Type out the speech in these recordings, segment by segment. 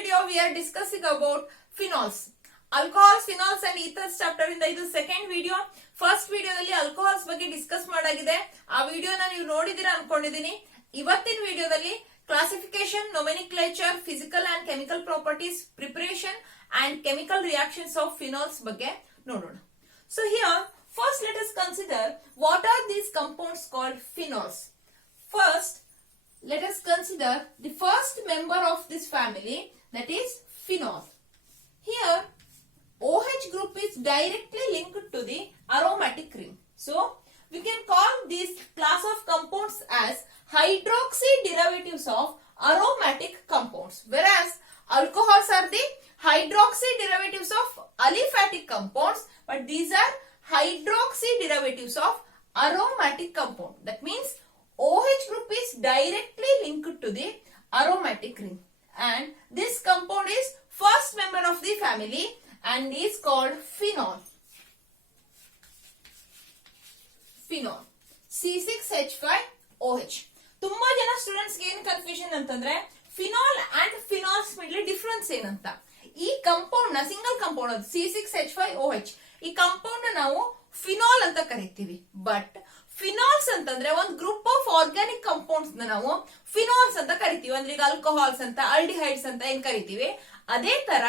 video we are discussing about phenols. Alcohols, phenols and ethers chapter in the second video. First video ದಲ್ಲಿ alcohols ಬಗ್ಗೆ discuss ಮಾಡಾಗಿದೆ. ಆ ವಿಡಿಯೋನ ನೀವು ನೋಡಿದಿರಾ ಅನ್ಕೊಂಡಿದೀನಿ. ಇವತ್ತಿನ ವಿಡಿಯೋದಲ್ಲಿ classification, nomenclature, physical and chemical properties, preparation and chemical reactions of phenols ಬಗ್ಗೆ ನೋಡೋಣ. So here first let us consider what are these compounds called phenols. First let us consider the first member of this family, that is phenol. Here OH group is directly linked to the aromatic ring. So we can call this class of compounds as hydroxy derivatives of aromatic compounds, whereas alcohols are the hydroxy derivatives of aliphatic compounds, but these are hydroxy derivatives of aromatic compound. That means OH group is directly linked to the aromatic ring, and this compound is first member of the family and is called phenol. Phenol C6H5OH. ತುಂಬಾ ಜನ students ಗೆ ಏನು confusion ಅಂತಂದ್ರೆ phenol and phenols middle difference ಏನಂತ. ಈ compound ನ single compound ಅದು C6H5OH, ಈ ಕಂಪೌಂಡ್ ನ ನಾವು ಫಿನಾಲ್ ಅಂತ ಕರಿತೀವಿ. ಬಟ್ ಫಿನಾಲ್ಸ್ ಅಂತಂದ್ರೆ ಒಂದು ಗ್ರೂಪ್ ಆಫ್ ಆರ್ಗ್ಯಾನಿಕ್ ಕಂಪೌಂಡ್ಸ್ ನ ನಾವು ಫಿನಾಲ್ಸ್ ಅಂತ ಕರಿತೀವಿ. ಅಂದ್ರೆ ಈಗ ಆಲ್ಕೋಹಾಲ್ಸ್ ಅಂತ, ಆಲ್ಡಿಹೈಡ್ಸ್ ಅಂತ ಏನ್ ಕರಿತೀವಿ, ಅದೇ ತರ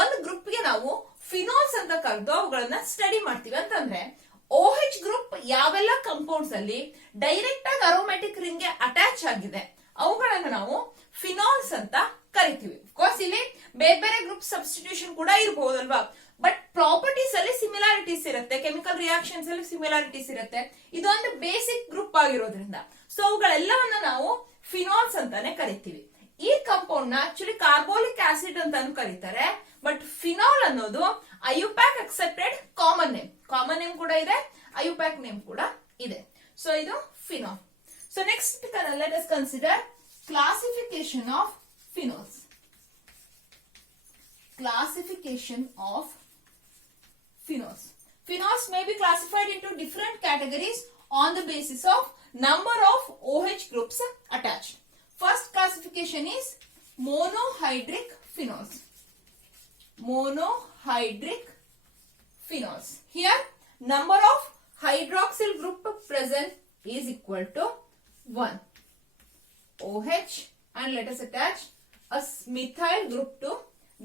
ಒಂದು ಗ್ರೂಪ್ ಗೆ ನಾವು ಫಿನಾಲ್ಸ್ ಅಂತ ಕರೆದು ಅವುಗಳನ್ನ ಸ್ಟಡಿ ಮಾಡ್ತೀವಿ. ಅಂತಂದ್ರೆ OH ಗ್ರೂಪ್ ಯಾವೆಲ್ಲ ಕಂಪೌಂಡ್ಸ್ ಅಲ್ಲಿ ಡೈರೆಕ್ಟ್ ಆಗಿ ಅರೋಮ್ಯಾಟಿಕ್ ರಿಂಗ್ ಗೆ ಅಟ್ಯಾಚ್ ಆಗಿದೆ ಅವುಗಳನ್ನ ನಾವು ಫಿನಾಲ್ಸ್ ಅಂತ ಕರಿತೀವಿ. ಅಫ್ಕೋರ್ಸ್ ಇಲ್ಲಿ ಬೇರೆ ಬೇರೆ ಗ್ರೂಪ್ ಸಬ್ಸ್ಟಿಟ್ಯೂಷನ್ ಕೂಡ ಇರಬಹುದಲ್ವಾ, ಬಟ್ ಪ್ರಾಪರ್ಟೀಸ್ ಅಲ್ಲಿ ಸಿಮಿಲಾರಿಟೀಸ್ ಇರುತ್ತೆ, ಕೆಮಿಕಲ್ ರಿಯಾಕ್ಷನ್ಸ್ ಅಲ್ಲಿ ಸಿಮಿಲಾರಿಟೀಸ್ ಇರುತ್ತೆ. ಇದೊಂದು ಬೇಸಿಕ್ ಗ್ರೂಪ್ ಆಗಿರೋದ್ರಿಂದ ಸೊ ಅವುಗಳೆಲ್ಲವನ್ನ ನಾವು ಫಿನಾಲ್ಸ್ ಅಂತಾನೆ ಕರಿತೀವಿ. ಈ ಕಂಪೌಂಡ್ ನ ಆಕ್ಚುಲಿ ಕಾರ್ಬೋಲಿಕ್ ಆಸಿಡ್ ಅಂತಾನು ಕರೀತಾರೆ, ಬಟ್ ಫಿನಾಲ್ ಅನ್ನೋದು ಐಯುಪ್ಯಾಕ್ ಅಕ್ಸೆಪ್ಟೆಡ್ ಕಾಮನ್ ನೇಮ್ ಕೂಡ ಇದೆ, ಐಯುಪ್ಯಾಕ್ ನೇಮ್ ಕೂಡ ಇದೆ. ಸೊ ಇದು phenol. So next let us consider classification of phenols. Classification of phenols. Phenols may be classified into different categories on the basis of number of OH groups attached. First classification is monohydric phenols. Monohydric phenols. Here number of hydroxyl group present is equal to 1 OH, and let us attach a methyl group to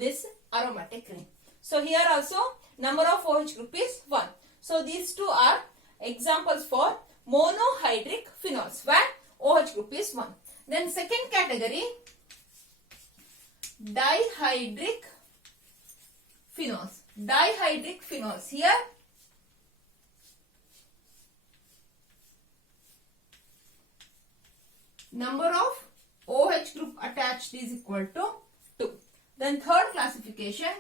this aromatic ring. So here also number of OH group is 1. So these two are examples for monohydric phenols where OH group is 1. Then second category, dihydric phenols. Dihydric phenols. Here number of OH group attached is equal to 2. Then third classification,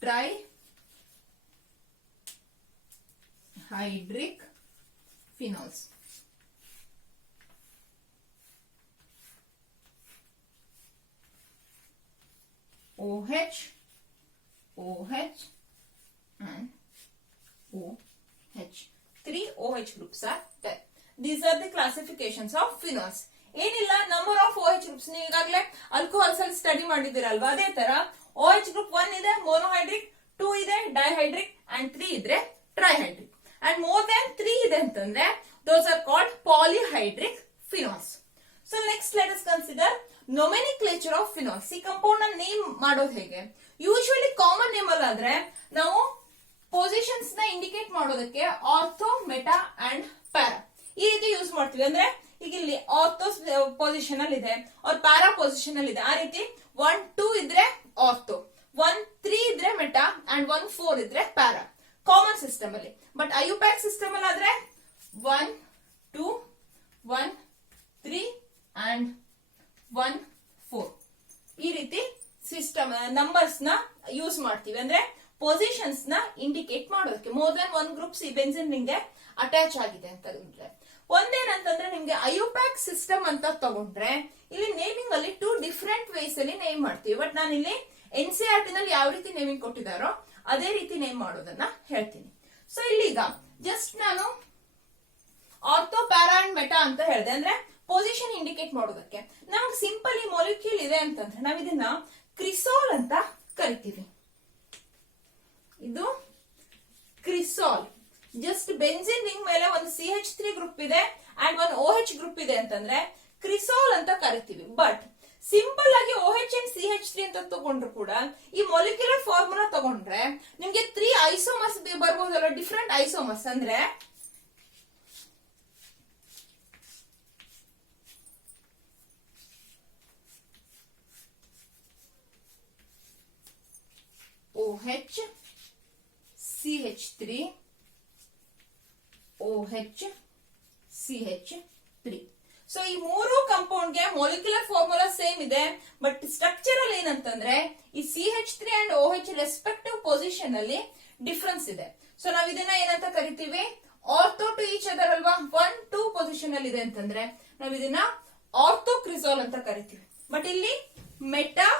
trihydric phenols. OH, OH and OH. 3 OH groups are there. These are the classifications of phenols. ಏನಿಲ್ಲ, number of OH groups ನೀವು ಈಗಾಗಲೇ alcohols ಅಲ್ಲಿ study ಮಾಡಿದಿರಲ್ವಾ, ಅದೇ ತರ OH group 1 ಇದೆ ಮೋನೋಹೈಡ್ರಿಕ್, 2 ಇದೆ ಡೈಹೈಡ್ರಿಕ್ and 3 ಇದ್ರೆ ಟ್ರೈಹೈಡ್ರಿಕ್. And more than 3 ಇದೆ ಅಂತಂದ್ರೆ those are called polyhydric phenols. So next let us consider nomenclature of phenols. ಈ ಕಂಪೌಂಡ್ ನ ನೇಮ್ ಮಾಡೋದು ಹೇಗೆ? ಯೂಶುವಲಿ ಕಾಮನ್ ನೇಮ್ ಅಲ್ಲಾದ್ರೆ ನಾವು ಪೊಸಿಷನ್ಸ್ ನ ಇಂಡಿಕೇಟ್ ಮಾಡೋದಕ್ಕೆ ಆರ್ಥೋ, ಮೆಟಾ ಅಂಡ್ ಪ್ಯಾರಾ ಈ ರೀತಿ ಯೂಸ್ ಮಾಡ್ತೀವಿ. ಅಂದ್ರೆ ಈಗ ಇಲ್ಲಿ ಆರ್ಥೋ ಪೊಸಿಷನ್ ಅಲ್ಲಿ ಇದೆ ಅವ್ರ ಪ್ಯಾರಾ ಪೊಸಿಷನ್ ಅಲ್ಲಿ ಇದೆ, ಆ ರೀತಿ 1, 2 ಇದ್ರೆ ಆರ್ಥೋ, 1, 3 ಇದ್ರೆ ಮೆಟಾ ಅಂಡ್ 1, 4 ಇದ್ರೆ ಪ್ಯಾರಾ ಕಾಮನ್ ಸಿಸ್ಟಮ್ ಅಲ್ಲಿ. ಬಟ್ ಐಯುಪ್ಯಾಕ್ ಸಿಸ್ಟಮ್ ಅಲ್ಲಿ ಆದ್ರೆ 1, 2, 1, 3 ಅಂಡ್ 1, 4 ಈ ರೀತಿ ಸಿಸ್ಟಮ್ ನಂಬರ್ಸ್ ನ ಯೂಸ್ ಮಾಡ್ತೀವಿ. ಅಂದ್ರೆ ಪೊಸಿಷನ್ಸ್ ನ ಇಂಡಿಕೇಟ್ ಮಾಡೋದಕ್ಕೆ ಮೋರ್ ದನ್ 1 ಗ್ರೂಪ್ಸ್ ಈ ಬೆನ್ಸಿನ್ ರಿಂಗ್ ಗೆ ಅಟ್ಯಾಚ್ ಆಗಿದೆ ಅಂತ ಅಂದ್ರೆ. ಒಂದೇನಂತಂದ್ರೆ ನಿಮ್ಗೆ ಐಯುಪ್ಯಾಕ್ ಸಿಸ್ಟಮ್ ಅಂತ ತಗೊಂಡ್ರೆ ಇಲ್ಲಿ ನೇಮಿಂಗ್ ಅಲ್ಲಿ 2 ಡಿಫರೆಂಟ್ ವೇಸ್ ಅಲ್ಲಿ ನೇಮ್ ಮಾಡ್ತೀವಿ. ಬಟ್ ನಾನು ಇಲ್ಲಿ NCERT ನಲ್ಲಿ ಯಾವ ರೀತಿ ನೇಮಿಂಗ್ ಕೊಟ್ಟಿದಾರೋ ಅದೇ ರೀತಿ ನೇಮ್ ಮಾಡೋದನ್ನ ಹೇಳ್ತೀನಿ. ಸೊ ಇಲ್ಲಿಗ ಜಸ್ಟ್ ನಾನು ಆರ್ಥೋ, ಪ್ಯಾರಾ ಅಂಡ್ ಮೆಟಾ ಅಂತ ಹೇಳಿದೆ. ಅಂದ್ರೆ ಪೊಸಿಷನ್ ಇಂಡಿಕೇಟ್ ಮಾಡೋದಕ್ಕೆ. ನಮ್ಗೆ ಸಿಂಪಲ್ ಈ ಮಾಲಿಕ್ಯೂಲ್ ಇದೆ ಅಂತಂದ್ರೆ ನಾವ್ ಇದನ್ನ ಕ್ರಿಸಾಲ್ ಅಂತ ಕರಿತೀವಿ. ಇದು ಕ್ರಿಸಾಲ್. ಜಸ್ಟ್ ಬೆಂಜಿನ್ ರಿಂಗ್ ಮೇಲೆ ಒಂದು CH3 ಗ್ರೂಪ್ ಇದೆ ಅಂಡ್ ಒಂದು OH ಗ್ರೂಪ್ ಇದೆ ಅಂತಂದ್ರೆ ಕ್ರಿಸಾಲ್ ಅಂತ ಕರಿತೀವಿ. ಬಟ್ ಸಿಂಪಲ್ ಆಗಿ OH ಅಂಡ್ CH3 ಅಂತ ತಗೊಂಡ್ರು ಕೂಡ ಈ ಮೊಲಿಕ್ಯುಲರ್ ಫಾರ್ಮುಲಾ ತಗೊಂಡ್ರೆ ನಿಮ್ಗೆ 3 ಐಸೋಮರ್ಸ್ ಬರ್ಬೋದಲ್ಲ, ಡಿಫ್ರೆಂಟ್ ಐಸೋಮರ್ಸ್. ಅಂದ್ರೆ OH CH3 OH CH3. So ಈ ಮೂರು ಕಾಂಪೌಂಡ್ ಗೆ ಮೊಲಿಕ್ಯುಲರ್ ಫಾರ್ಮುಲಾ ಸೇಮ್ ಇದೆ, ಬಟ್ ಸ್ಟ್ರಕ್ಚರಲ್ ಏನಂತಂದ್ರೆ ಈ CH3 and OH respective position ಅಲ್ಲಿ ಡಿಫರೆನ್ಸ್ ಇದೆ. ಸೊ ನಾವ್ ಇದನ್ನ ಏನಂತ ಕರಿತೀವಿ, ಆರ್ಥೋ ಟು ಈಚ್ ಅದರ್ ಅಲ್ವಾ. 1, 2 ಪೊಸಿಷನ್ ಅಲ್ಲಿ ಇದೆ ಅಂತಂದ್ರೆ ನಾವ್ ಇದನ್ನ ಆರ್ಥೋ ಕ್ರಿಸಾಲ್ ಅಂತ ಕರಿತೀವಿ. ಬಟ್ ಇಲ್ಲಿ ಮೆಟಾ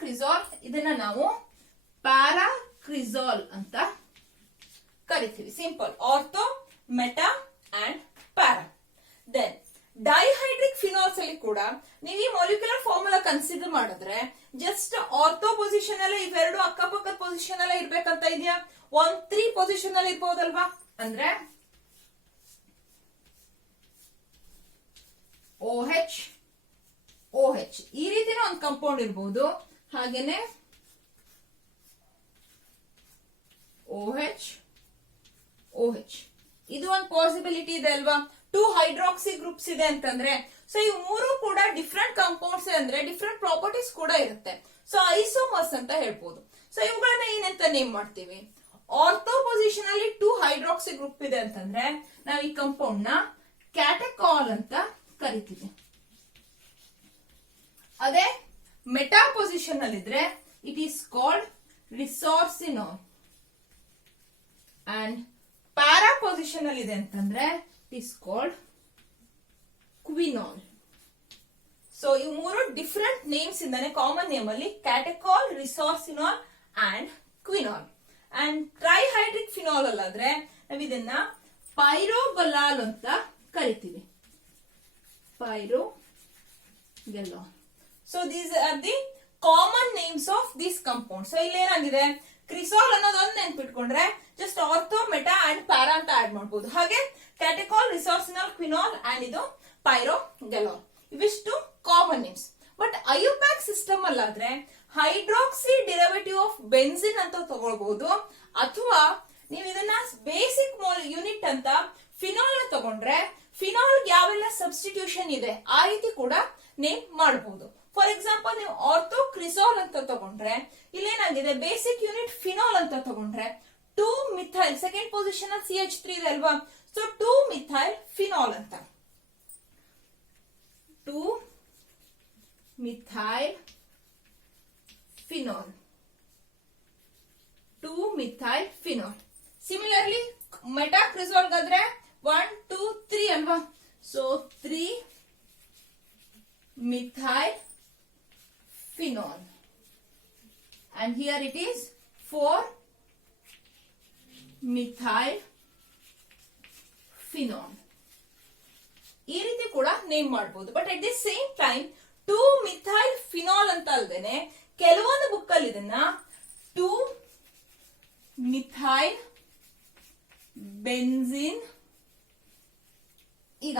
ಕ್ರಿಸಾಲ್ ಇದನ್ನ ನಾವು ಪ್ಯಾರಾ ಕ್ರಿಸಾಲ್ ಅಂತ ಕರಿತೀವಿ. Simple ortho, meta and para. Then dihydric phenols ಅಲ್ಲಿ ಕೂಡ ನೀವು ಈ ಮೊಲಿಕ್ಯುಲರ್ ಫಾರ್ಮುಲಾ ಕನ್ಸಿಡರ್ ಮಾಡಿದ್ರೆ ಜಸ್ಟ್ ಆರ್ಥೋ ಪೊಸಿಷನ್ ಅಲ್ಲೇ ಇವೆರಡು ಅಕ್ಕಪಕ್ಕದ ಪೊಸಿಷನ್ ಅಲ್ಲೇ ಇರ್ಬೇಕಂತ ಇದೆಯಾ? 1, 3 ಪೊಸಿಷನ್ ಅಲ್ಲಿ ಇರ್ಬೋದಲ್ವಾ? ಅಂದ್ರೆ OH ಈ ರೀತಿನ ಒಂದು ಕಂಪೌಂಡ್ ಇರಬಹುದು. ಹಾಗೇನೆ OH ಇದು ಒಂದು ಪಾಸಿಬಿಲಿಟಿ ಇದೆ ಅಲ್ವಾ. 2 ಹೈಡ್ರಾಕ್ಸಿ ಗ್ರೂಪ್ಸ್ ಇದೆ ಅಂತಂದ್ರೆ ಸೊ ಈ ಮೂರು ಕೂಡ ಡಿಫ್ರೆಂಟ್ ಕಾಂಪೌಂಡ್ಸ್ ಅಂದ್ರೆ ಡಿಫ್ರೆಂಟ್ ಪ್ರಾಪರ್ಟೀಸ್ ಕೂಡ ಇರುತ್ತೆ. ಸೊ ಐಸೋಮರ್ಸ್ ಅಂತ ಹೇಳ್ಬೋದು. ಸೊ ಇವುಗಳನ್ನ ಏನಂತ ನೇಮ್ ಮಾಡ್ತೀವಿ? ಆರ್ಥೋ ಪೊಸಿಷನ್ ಅಲ್ಲಿ 2 ಹೈಡ್ರಾಕ್ಸಿ ಗ್ರೂಪ್ ಇದೆ ಅಂತಂದ್ರೆ ನಾವು ಈ ಕಂಪೌಂಡ್ ನ ಕ್ಯಾಟಕಾಲ್ ಅಂತ ಕರಿತೀವಿ. ಅದೇ ಮೆಟಾ ಪೊಸಿಷನ್ ಅಲ್ಲಿ ಇದ್ರೆ it is called resorcinol. And para position ಅಲ್ಲಿ ಇದೆ ಅಂತಂದ್ರೆ it is called quinol. So ಈ ಮೂರು ಡಿಫರೆಂಟ್ ನೇಮ್ಸ್ ಇಂದಾನೆ ಕಾಮನ್ ನೇಮ್ ಅಲ್ಲಿ catechol, resorcinol and quinol. And trihydric phenol ಅಲ್ಲಾದ್ರೆ ನಾವ್ ಇದನ್ನ ಪೈರೋಗಲಾಲ್ ಅಂತ ಕರಿತೀವಿ. Pyrogallol. So these are the common names of these compound. So ಇಲ್ಲಿ ಏನಾಗಿದೆ, ಕ್ರಿಸಾಲ್ ಅನ್ನೋದೊಂದು ನೆನ್ಪಿಟ್ಕೊಂಡ್ರೆ just ortho, meta and para ಅಂತ ಆಡ್ ಮಾಡಬಹುದು. ಹಾಗೆ ಕ್ಯಾಟಕಾಲ್, ರಿಸಾರ್ಸಿನಾಲ್, ಕ್ವಿನಾಲ್ ಅಂಡ್ ಇದು ಪೈರೋಗಲಾಲ್. ಇವಿಷ್ಟು common names. But IUPAC system ಅಲ್ಲಾದ್ರೆ ಹೈಡ್ರಾಕ್ಸಿ ಡಿರೈವೇಟಿವ್ ಆಫ್ ಬೆನ್ಸಿನ್ ಅಂತ ತಗೊಳ್ಬಹುದು, ಅಥವಾ ನೀವು ಇದನ್ನ ಬೇಸಿಕ್ ಯೂನಿಟ್ ಅಂತ ಫಿನಾಲ್ ನ ತಗೊಂಡ್ರೆ ಫಿನಾಲ್ ಯಾವೆಲ್ಲ ಸಬ್ಸ್ಟಿಟ್ಯೂಷನ್ ಇದೆ ಆ ರೀತಿ ಕೂಡ ನೇಮ್ ಮಾಡಬಹುದು. ಫಾರ್ ಎಕ್ಸಾಂಪಲ್ ನೀವು ಆರ್ಥೋ ಕ್ರಿಸಾಲ್ ಅಂತ ತಗೊಂಡ್ರೆ ಇಲ್ಲೇನಾಗಿದೆ, ಬೇಸಿಕ್ ಯೂನಿಟ್ ಫಿನಾಲ್ ಅಂತ ತಗೊಂಡ್ರೆ 2 ಮಿಥೈಲ್ ಸೆಕೆಂಡ್ ಪೊಸಿಷನ್ ಅಲ್ಲಿ CH3 ಇದೆ ಅಲ್ವಾ. ಸೊ 2 ಮಿಥೈಲ್ ಫಿನಾಲ್ ಅಂತ, 2 methyl phenol, 2 methyl phenol. Similarly meta cresol ಗಾದ್ರೆ 1, 2, 3 ಅಲ್ವಾ. So 3 methyl phenol, and here it is 4 methyl phenol. ಈ ರೀತಿ ಕೂಡ ನೇಮ್ ಮಾಡಬಹುದು. But at the same time 2 methyl phenol ಅಂತ ಅಲ್ದೇನೆ ಕೆಲವೊಂದು ಬುಕ್ ಅಲ್ಲಿ ಇದನ್ನ 2 ಮಿಥೈಲ್ ಬೆನ್ಸಿನ್, ಈಗ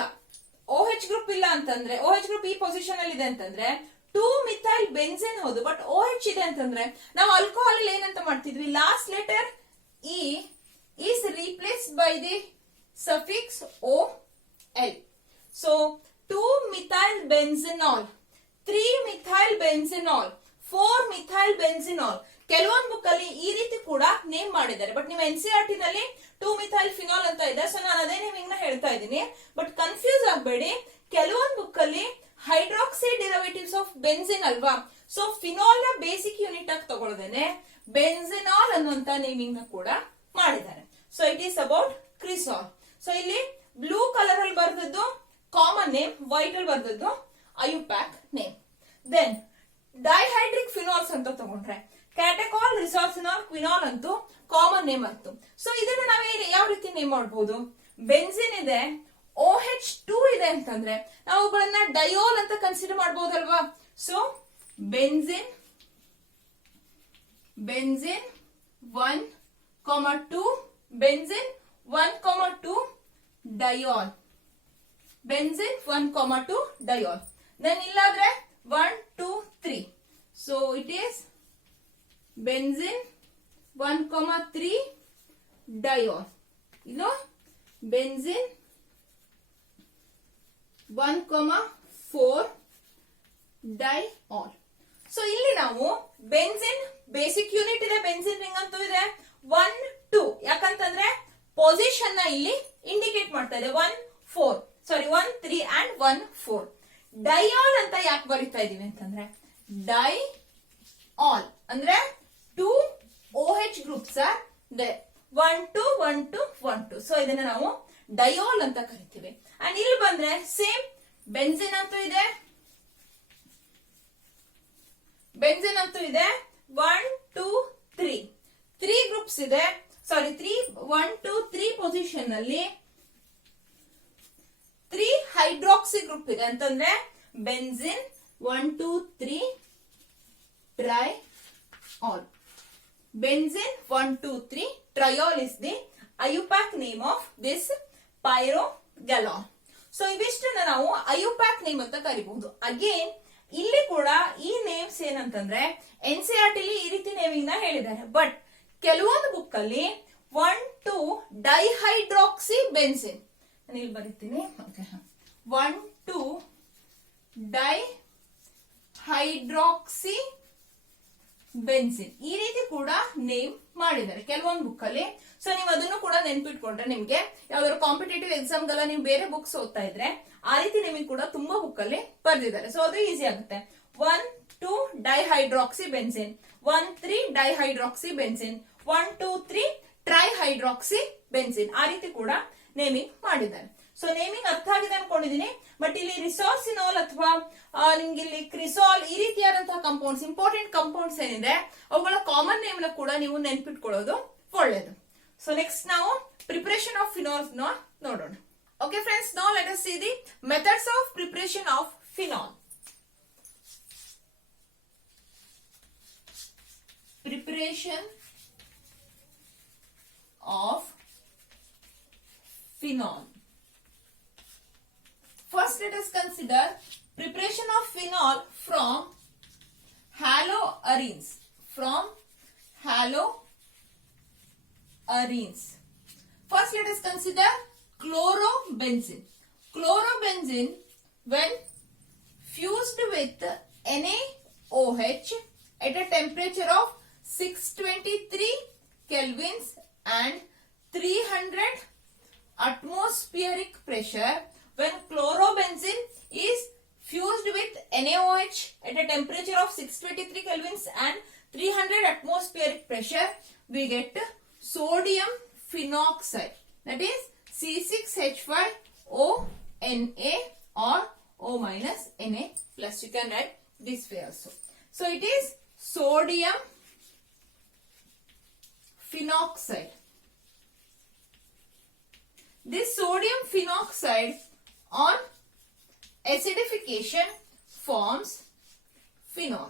OH ಗ್ರೂಪ್ ಇಲ್ಲ ಅಂತಂದ್ರೆ, OH ಗ್ರೂಪ್ ಈ ಪೊಸಿಷನ್ ಅಲ್ಲಿ ಇದೆ ಅಂತಂದ್ರೆ 2 ಮಿಥೈಲ್ ಬೆನ್ಸಿನ್ ಹೌದು, ಬಟ್ OH ಇದೆ ಅಂತಂದ್ರೆ ನಾವು ಆಲ್ಕೋಹಾಲ್ ಅಲ್ಲಿ ಏನಂತ ಮಾಡ್ತಿದ್ವಿ, last letter E is replaced by the suffix OL. So 2 methyl benzenol, 3 methyl benzenol, 4 methyl benzenol. ಕೆಲವೊಂದು ಬುಕ್ ಅಲ್ಲಿ ಈ ರೀತಿ ಕೂಡ ನೇಮ್ ಮಾಡಿದ್ದಾರೆ. ಬಟ್ ನೀವು NCERT ನಲ್ಲಿ 2 ಮಿಥೈಲ್ ಫಿನಾಲ್ ಅಂತ ಇದೆ. ಸೊ ನಾನು ಅದೇ ನೇಮಿಂಗ್ ನ ಹೇಳ್ತಾ ಇದ್ದೀನಿ, ಬಟ್ ಕನ್ಫ್ಯೂಸ್ ಆಗಬೇಡಿ. ಕೆಲವೊಂದು ಬುಕ್ ಅಲ್ಲಿ ಹೈಡ್ರಾಕ್ಸಿ ಡಿರೈವೇಟಿವ್ಸ್ ಆಫ್ ಬೆನ್ಸಿನ್ ಅಲ್ವಾ. ಸೊ ಫಿನಾಲ್ ನ ಬೇಸಿಕ್ ಯೂನಿಟ್ ಆಗಿ ತಗೊಳ್ಳದೇನೆ ಬೆನ್ಸಿನಾಲ್ ಅನ್ನುವಂತ ನೇಮಿಂಗ್ ನ ಕೂಡ ಮಾಡಿದ್ದಾರೆ. So it is about cresol. So ಇಲ್ಲಿ ಬ್ಲೂ ಕಲರ್ ಅಲ್ಲಿ ಬರ್ದದ್ದು ಕಾಮನ್ ನೇಮ್, ವೈಟ್ ಅಲ್ಲಿ ಬರ್ದದ್ದು IUPAC name. Then dihydric phenols ಅಂತ ತಗೊಂಡ್ರೆ ಕ್ಯಾಟಕಾಲ್, ರಿಸಾರ್ಸಿನಾಲ್, ಕ್ವಿನಾಲ್ ಅಂತೂ ಕಾಮನ್ ನೇಮ್ ಆಯ್ತು. ಸೊ ಇದನ್ನ ನಾವೇ ಯಾವ ರೀತಿ ನೇಮ್ ಮಾಡಬಹುದು, ಬೆನ್ಸಿನ್ ಇದೆ, OH2 ಇದೆ ಅಂತಂದ್ರೆ ನಾವು ಅವುಗಳನ್ನ ಡಯೋಲ್ ಅಂತ ಕನ್ಸಿಡರ್ ಮಾಡಬಹುದಲ್ವಾ. So benzene 1,2 benzene 1,2 diol, benzene 1,2 diol. Then ಇಲ್ಲಾದ್ರೆ 1 2 3. So it is benzene 1,3 diol. ಇದು ಬೆನ್ಸಿನ್ 1,4 ಡೈಆಲ್. ಸೊ ಇಲ್ಲಿ ನಾವು ಬೆನ್ಸಿನ್ ಬೇಸಿಕ್ ಯೂನಿಟ್ ಇದೆ, ಬೆನ್ಸಿನ್ ರಿಂಗ್ ಅಂತೂ ಇದೆ 1 2, ಯಾಕಂತಂದ್ರೆ ಪೊಸಿಷನ್ ನ ಇಲ್ಲಿ ಇಂಡಿಕೇಟ್ ಮಾಡ್ತಾ ಇದೆ 1 3 ಅಂಡ್ 1 4. ಡೈಆಲ್ ಅಂತ ಯಾಕೆ ಬರೀತಾ ಇದೀವಿ ಅಂತಂದ್ರೆ ಡೈಆಲ್ ಅಂದ್ರೆ 2 OH groups are there, 1 2 1 2 1 2. So ಇದನ್ನ ನಾವು ಡಯೋಲ್ ಅಂತ ಕರಿತೀವಿ. ಅಂಡ್ ಇಲ್ಲಿ ಬಂದ್ರೆ ಸೇಮ್ ಬೆನ್ಸಿನ್ ಅಂತೂ ಇದೆ, ಬೆನ್ಸಿನ್ ಅಂತೂ ಇದೆ 1 2 3 ಗ್ರೂಪ್ಸ್ ಇದೆ. ಸಾರಿ 1 2 3 ಪೊಸಿಷನ್ ಅಲ್ಲಿ 3 ಹೈಡ್ರಾಕ್ಸಿ ಗ್ರೂಪ್ ಇದೆ ಅಂತಂದ್ರೆ benzene 1 2 3 ಟ್ರೈಆಲ್. Benzene 1 2 3 triol is the IUPAC name of this pyrogalol. So ಇವಿಷ್ಟನ್ನ ನಾವು IUPAC ನೇಮ್ ಅಂತ ಕರಿಬಹುದು. ಅಗೇನ್ ಇಲ್ಲಿ ಕೂಡ ಈ ನೇಮ್ಸ್ ಏನಂತಂದ್ರೆ NCERT ಅಲ್ಲಿ ಈ ರೀತಿ ನೇಮಿಂಗ್ ನ ಹೇಳಿದ್ದಾರೆ. ಬಟ್ ಕೆಲವೊಂದು ಬುಕ್ ಅಲ್ಲಿ 1 2 ಡೈಹೈಡ್ರಾಕ್ಸಿ ಬೆನ್ಸಿನ್, ನಾನು ಇಲ್ಲಿ ಬರೀತೀನಿ 1 2 ಡೈಹೈಡ್ರಾಕ್ಸಿ ಬೆನ್ಸಿನ್ ಈ ರೀತಿ ಕೂಡ ನೇಮ್ ಮಾಡಿದ್ದಾರೆ ಕೆಲವೊಂದು ಬುಕ್ ಅಲ್ಲಿ. ಸೊ ನೀವು ಅದನ್ನು ಕೂಡ ನೆನ್ಪಿಟ್ಕೊಂಡ್ರೆ ನಿಮ್ಗೆ ಯಾವ್ದಾದ್ರು ಕಾಂಪಿಟೇಟಿವ್ ಎಕ್ಸಾಮ್ ಗೆಲ್ಲ ನೀವು ಬೇರೆ ಬುಕ್ಸ್ ಓದ್ತಾ ಇದ್ರೆ ಆ ರೀತಿ ನಿಮಗೆ ಕೂಡ ತುಂಬಾ ಬುಕ್ ಅಲ್ಲಿ ಬರ್ದಿದ್ದಾರೆ. ಸೊ ಅದು ಈಸಿ ಆಗುತ್ತೆ. 1 2 dihydroxy benzene, 1 3 dihydroxy benzene, 1 2 3 trihydroxy benzene ಆ ರೀತಿ ಕೂಡ ನೇಮಿಂಗ್ ಮಾಡಿದ್ದಾರೆ. ಸೊ ನೇಮಿಂಗ್ ಅರ್ಥ ಆಗಿದೆ ಅನ್ಕೊಂಡಿದೀನಿ. ಬಟ್ ಇಲ್ಲಿ ರಿಸಾರ್ಸಿನಾಲ್ ಅಥವಾ ನಿಮ್ಗೆ ಇಲ್ಲಿ ಕ್ರಿಸಾಲ್ ಈ ರೀತಿಯಾದಂತಹ ಕಂಪೌಂಡ್ಸ್, ಇಂಪಾರ್ಟೆಂಟ್ ಕಂಪೌಂಡ್ಸ್ ಏನಿದೆ ಅವುಗಳ ಕಾಮನ್ ನೇಮ್ ನ ಕೂಡ ನೀವು ನೆನ್ಪಿಟ್ಕೊಳ್ಳೋದು ಒಳ್ಳೇದು. ಸೊ ನೆಕ್ಸ್ಟ್ ನಾವು ಪ್ರಿಪರೇಷನ್ ಆಫ್ ಫಿನಾಲ್ಸ್ ನೋಡೋಣ. Okay friends, now let us see the methods of preparation of phenol. Preparation of phenol. First, let us consider preparation of phenol from haloarenes. First, let us consider chlorobenzene. Chlorobenzene, when fused with NaOH at a temperature of 623 kelvins and 300 atmospheric pressure, when chlorobenzene is fused with NaOH at a temperature of 623 kelvins and 300 atmospheric pressure, we get sodium phenoxide, that is C6H5ONa or O minus Na plus. You can write this way also. So it is sodium phenoxide. This sodium phenoxide on acidification forms phenol.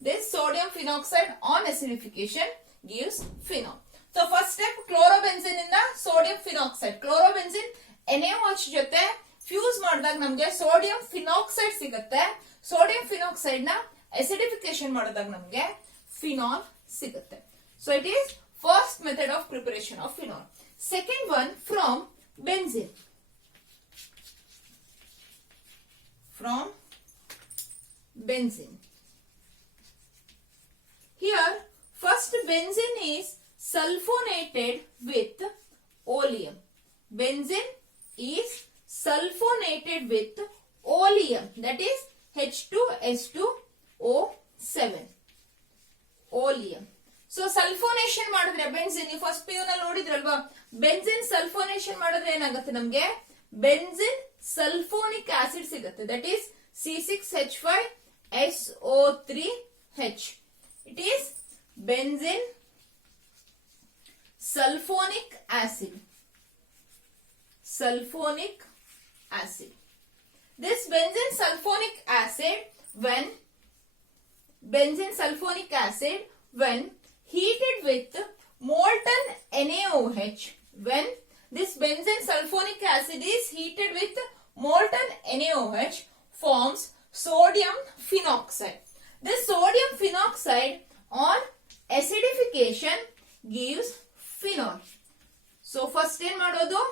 This sodium phenoxide on acidification gives phenol. So first step, chlorobenzene ಇಂದ sodium phenoxide. Chlorobenzene NaOH ಜೊತೆ fuse ಮಾಡಿದಾಗ ನಮಗೆ sodium phenoxide ಸಿಗುತ್ತೆ. Sodium phenoxide ನ acidification ಮಾಡಿದಾಗ ನಮಗೆ phenol ಸಿಗುತ್ತೆ. So it is first method of preparation of phenol. Second one, from benzene. Here, first benzene is sulfonated with oleum. Benzene is sulfonated with oleum, that is H2S2O7. Oleum. So sulphonation ಮಾಡಿದ್ರೆ benzene, first P U ನಲ್ಲಿ ನೋಡಿದ್ರಲ್ವಾ, benzene ಸಲ್ಫೋನೇಷನ್ ಮಾಡಿದ್ರೆ ಏನಾಗುತ್ತೆ ನಮ್ಗೆ benzene sulphonic acid ಸಿಗುತ್ತೆ, that is C6H5SO3H. It is benzene sulfonic acid. Sulfonic acid. This benzene sulfonic acid, when heated with molten NaOH, when this benzene sulfonic acid is heated with molten NaOH, forms sodium phenoxide. This sodium phenoxide on acidification gives phenol. So first in madodu,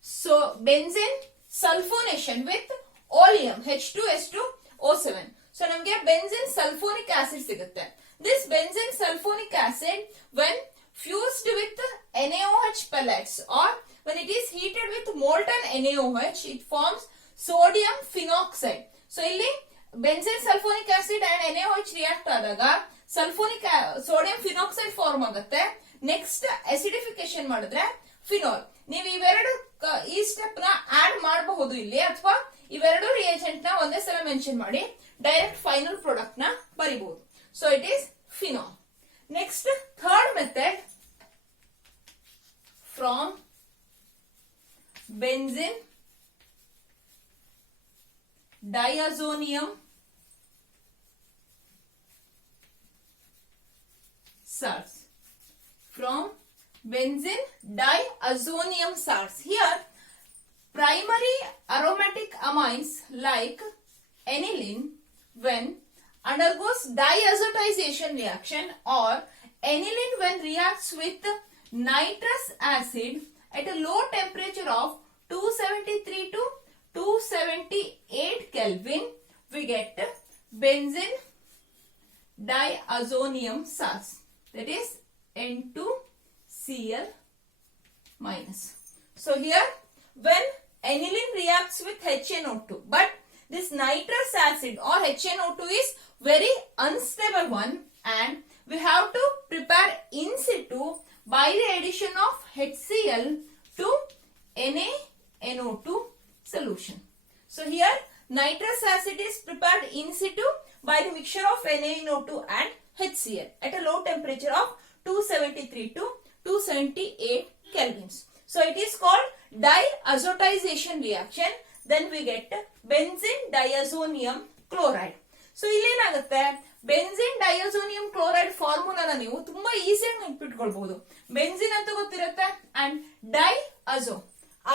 so benzene sulfonation with oleum H2S2O7. So namge benzene sulfonic acid sigutte. This benzene sulfonic acid, when fused with NaOH pellets or when it is heated with molten NaOH, it forms sodium phenoxide. So illi benzene sulfonic acid and NaOH react adaga sodium phenoxide form agutte. Next acidification ಮಾಡಿದ್ರೆ phenol. ನೀವು ಇವೆರಡು ಈ step ನ add ಮಾಡಬಹುದು ಇಲ್ಲಿ, ಅಥವಾ ಇವೆರಡು reagent ನ ಒಂದೇ ಸಲ ಮೆನ್ಷನ್ ಮಾಡಿ ಡೈರೆಕ್ಟ್ ಫೈನಲ್ ಪ್ರಾಡಕ್ಟ್ ನ ಬರಿಬಹುದು. So it is phenol. Next third method, from benzene diazonium salts. From benzene diazonium salts. Here primary aromatic amines like aniline, when undergoes diazotization reaction, or aniline when reacts with nitrous acid at a low temperature of 273 to 278 Kelvin, we get benzene diazonium salts, that is N2Cl minus. So here when aniline reacts with HNO2, but this nitrous acid or HNO2 is very unstable one, and we have to prepare in situ by the addition of HCl to NaNO2 solution. So here nitrous acid is prepared in situ by the mixture of NaNO2 and HCl at a low temperature of 273 to 278 kelvins. So it is called diazotization reaction. Then we get benzene diazonium chloride. So ಇಲ್ಲಿ ಏನಾಗುತ್ತೆ, benzene ಡೈazonium chloride ಫಾರ್ಮುಲಾನ ನೀವು ತುಂಬಾ ಈಸಿಯಾಗಿ ನೆನಪಿಟ್ಕೊಳ್ಬಹುದು. Benzene ಅಂತ ಗೊತ್ತಿರುತ್ತೆ, and diazo,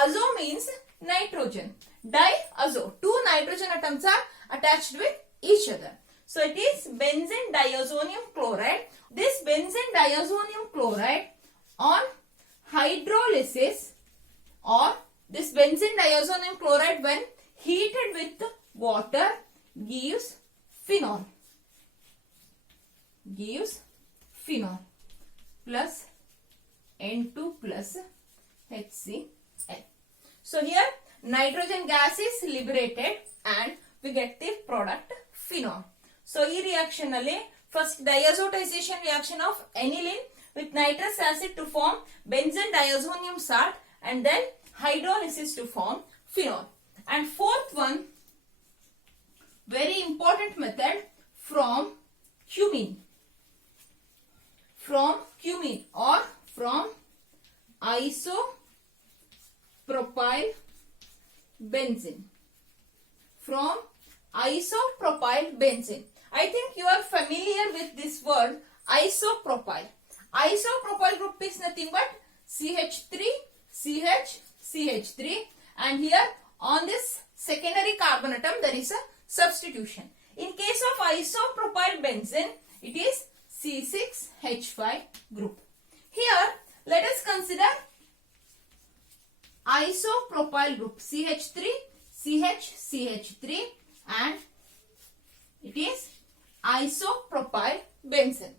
azo means nitrogen, diazo, two nitrogen atoms are attached with each other. So it is benzene diazonium chloride. This benzene diazonium chloride on hydrolysis, or this benzene diazonium chloride when heated with water gives phenol, plus N2 plus HCl. So here nitrogen gas is liberated and we get the product phenol. So ಈ reaction ನಲ್ಲಿ first diazotization reaction of aniline with nitrous acid to form benzene diazonium salt, and then hydrolysis to form phenol. And fourth one, very important method, from cumene or from isopropyl benzene. From isopropyl benzene. I think you are familiar with this word isopropyl. Isopropyl group is nothing but CH3, CH, CH3, and here on this secondary carbon atom there is a substitution. In case of isopropyl benzene, it is C6H5 group. Here let us consider isopropyl group CH3, CH, CH3, and it is isopropyl benzene.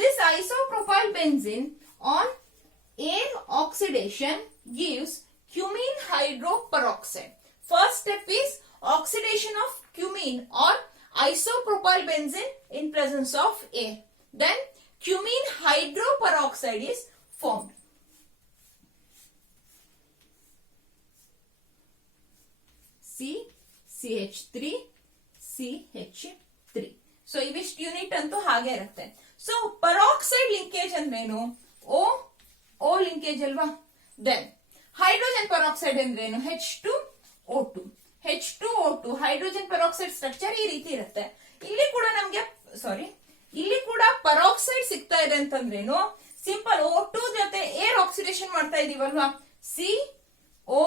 This isopropyl benzene on air oxidation gives cumene hydroperoxide. First step is oxidation of cumene or isopropyl benzene in presence of air. Then cumene hydroperoxide is formed. CH3, CH3. So ಇವಿಷ್ಟು unit ಅಂತೂ ಹಾಗೆ ಇರುತ್ತೆ. So peroxide linkage ಅಂದ್ರೇನು? O linkage linkage ಅಲ್ವಾ. Then hydrogen peroxide ಅಂದ್ರೇನು? H2O2. H2O2 hydrogen peroxide structure ಈ ರೀತಿ ಇರುತ್ತೆ. ಇಲ್ಲಿ ಕೂಡ ನಮ್ಗೆ ಇಲ್ಲಿ ಕೂಡ ಪೆರಾಕ್ಸೈಡ್ ಸಿಗ್ತಾ ಇದೆ ಅಂತಂದ್ರೇನು? ಸಿಂಪಲ್ O2 ಜೊತೆ ಏರ್ ಆಕ್ಸಿಡೇಷನ್ ಮಾಡ್ತಾ ಇದೀವಲ್ವಾ, COO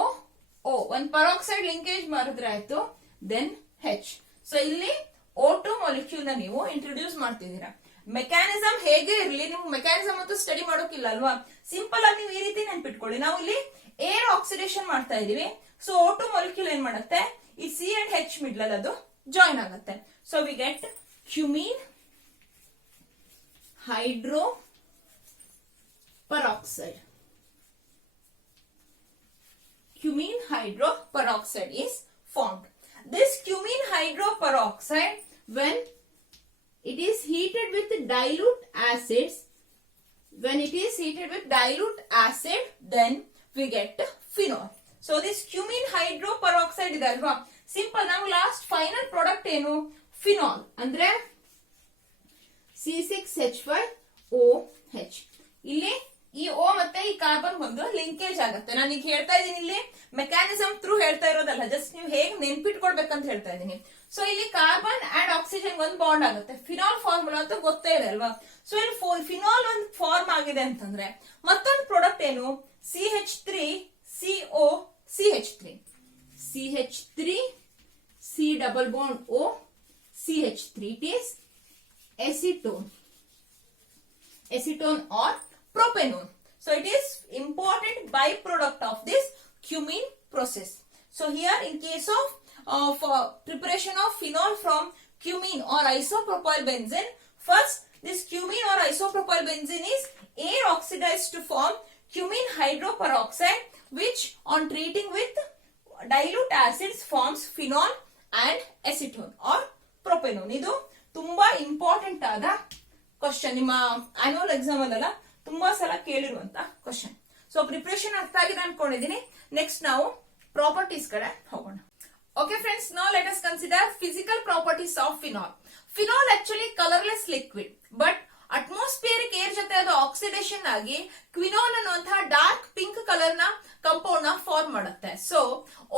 ಒಂದ್ ಪೆರಾಕ್ಸೈಡ್ ಲಿಂಕೇಜ್ ಮಾಡಿದ್ರೆ ಆಯ್ತು, ದೆನ್ H. ಸೊ ಇಲ್ಲಿ O2 ಮಾಲಿಕ್ಯೂಲ್ ನ ನೀವು ಇಂಟ್ರೊಡ್ಯೂಸ್ ಮಾಡ್ತಿದ್ದೀರಾ. ಮೆಕ್ಯಾನಿಸಮ್ ಹೇಗೆ ಇರಲಿ, ನಿಮ್ಗೆ ಮೆಕ್ಯಾನಿಸಮ್ ಅಂತೂ ಸ್ಟಡಿ ಮಾಡೋಕಿಲ್ಲ ಅಲ್ವಾ. ಸಿಂಪಲ್ ಆಗಿ ನೀವು ಈ ರೀತಿ ನೆನ್ಪಿಟ್ಕೊಳ್ಳಿ. ನಾವು ಇಲ್ಲಿ ಏರ್ ಆಕ್ಸಿಡೇಷನ್ ಮಾಡ್ತಾ ಇದೀವಿ. ಸೊ O2 ಮಾಲಿಕ್ಯೂಲ್ ಏನ್ ಮಾಡುತ್ತೆ, ಈ C ಅಂಡ್ H ಮಿಡ್ಲ್ ಅದು ಜಾಯಿನ್ ಆಗುತ್ತೆ. So we get cumin hydro peroxide. Cumene hydroperoxide is formed. This cumene hydroperoxide, when it is heated with dilute acids, then we get phenol. So this cumene hydroperoxide ಇದೆ ಅಲ್ವಾ, simple ನಾವು last final product ಏನು? Phenol ಅಂದ್ರೆ C6H5OH. ಇಲ್ಲಿ ಈ O ಮತ್ತೆ ಈ carbon ಒಂದು ಲಿಂಕೇಜ್ ಆಗುತ್ತೆ. ನಾನು ಈಗ ಹೇಳ್ತಾ ಇದ್ದೀನಿ, ಇಲ್ಲಿ ಮೆಕ್ಯಾನಿಸಮ್ ಥ್ರೂ ಹೇಳ್ತಾ ಇರೋದಲ್ಲ, ಜಸ್ಟ್ ನೀವು ಹೇಗೆ ನೆನ್ಪಿಟ್ಕೊಳ್ಬೇಕಂತ ಹೇಳ್ತಾ ಇದ್ದೀನಿ. ಸೊ ಇಲ್ಲಿ ಕಾರ್ಬನ್ ಅಂಡ್ ಆಕ್ಸಿಜನ್ ಒಂದು ಬಾಂಡ್ ಆಗುತ್ತೆ. ಫಿನಾಲ್ ಫಾರ್ಮುಲಾ ಅಂತ ಗೊತ್ತೇ ಇದೆ ಅಲ್ವಾ. ಸೊ ಇಲ್ಲಿ ಫಿನಾಲ್ ಒಂದು ಫಾರ್ಮ್ ಆಗಿದೆ ಅಂತಂದ್ರೆ ಮತ್ತೊಂದು ಪ್ರಾಡಕ್ಟ್ ಏನು? CH3 C double bond O CH3. It is acetone or propanone. So it is important byproduct of this cumene process. So here in case of preparation of phenol from cumene or isopropyl benzene, first this cumene or isopropyl benzene is air oxidized to form cumene hydroperoxide, which on treating with dilute acids forms phenol and acetone or propanone. ಇದು ತುಂಬಾ important ಆದ question. ನಿಮ್ಮ annual exam ಅಲ್ಲ ತುಂಬಾ ಸಲ ಕೇಳಿರುವಂತ question. So preparation ಅರ್ಥ ಆಗಿದೆ ಅನ್ಕೊಂಡಿದೀನಿ. ನೆಕ್ಸ್ಟ್ ನಾವು ಪ್ರಾಪರ್ಟೀಸ್ ಕಡೆ ಹೋಗೋಣ. Okay friends, now let us consider physical properties of phenol. Phenol actually colourless liquid, but atmospheric air ಜೊತೆ ಅದು ಆಕ್ಸಿಡೇಷನ್ ಆಗಿ ಕ್ವಿನಾಲ್ ಅನ್ನುವಂತಹ ಡಾರ್ಕ್ ಪಿಂಕ್ ಕಲರ್ ನ ಕಂಪೌಂಡ್ ನ ಫಾರ್ಮ್ ಮಾಡುತ್ತೆ. ಸೊ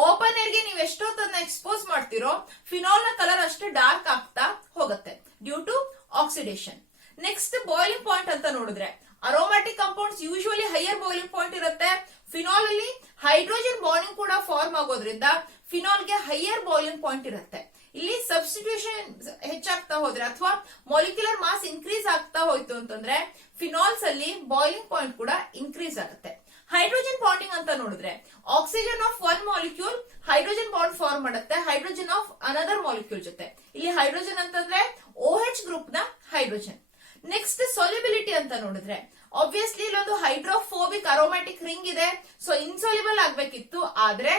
ಓಪನ್ ಏರ್ ಗೆ ನೀವು ಎಷ್ಟೊತ್ತನ್ನ ಎಕ್ಸ್ಪೋಸ್ ಮಾಡ್ತಿರೋ ಫಿನಾಲ್ ನ ಕಲರ್ ಅಷ್ಟು ಡಾರ್ಕ್ ಆಗ್ತಾ ಹೋಗುತ್ತೆ due to oxidation. Next boiling point ಅಂತ ನೋಡಿದ್ರೆ, aromatic compounds usually higher boiling point ಇರುತ್ತೆ. ಫಿನಾಲ್ ಅಲ್ಲಿ ಹೈಡ್ರೋಜನ್ ಬಾಂಡಿಂಗ್ ಕೂಡ ಫಾರ್ಮ್ ಆಗೋದ್ರಿಂದ ಫಿನಾಲ್ ಗೆ ಹೈಯರ್ ಬಾಯ್ಲಿಂಗ್ ಪಾಯಿಂಟ್ ಇರುತ್ತೆ. ಇಲ್ಲಿ ಸಬ್ಸ್ಟಿಟ್ಯೂಷನ್ ಹೆಚ್ಚಾಗ್ತಾ ಹೋದ್ರೆ ಅಥವಾ ಮಾಲಿಕ್ಯುಲರ್ ಮಾಸ್ ಇನ್ಕ್ರೀಸ್ ಆಗ್ತಾ ಹೋಯ್ತು ಅಂತಂದ್ರೆ ಫಿನಾಲ್ಸ್ ಅಲ್ಲಿ ಬಾಯ್ಲಿಂಗ್ ಪಾಯಿಂಟ್ ಕೂಡ ಇನ್ಕ್ರೀಸ್ ಆಗುತ್ತೆ. ಹೈಡ್ರೋಜನ್ ಬಾಂಡಿಂಗ್ ಅಂತ ನೋಡಿದ್ರೆ, oxygen of one molecule hydrogen bond form ಮಾಡುತ್ತೆ ಹೈಡ್ರೋಜನ್ ಆಫ್ ಅನದರ್ ಮಾಲಿಕ್ಯೂಲ್ ಜೊತೆ. ಇಲ್ಲಿ ಹೈಡ್ರೋಜನ್ ಅಂತಂದ್ರೆ OH ಗ್ರೂಪ್ ನ ಹೈಡ್ರೋಜನ್. ನೆಕ್ಸ್ಟ್ ಸೊಲ್ಯುಬಿಲಿಟಿ ಅಂತ ನೋಡಿದ್ರೆ, ಆಬ್ವಿಯಸ್ಲಿ ಇಲ್ಲೊಂದು ಹೈಡ್ರೋಫೋಬಿಕ್ ಅರೋಮ್ಯಾಟಿಕ್ ರಿಂಗ್ ಇದೆ. ಸೊ ಇನ್ಸಾಲ್ಯುಬಲ್ ಆಗ್ಬೇಕಿತ್ತು, ಆದ್ರೆ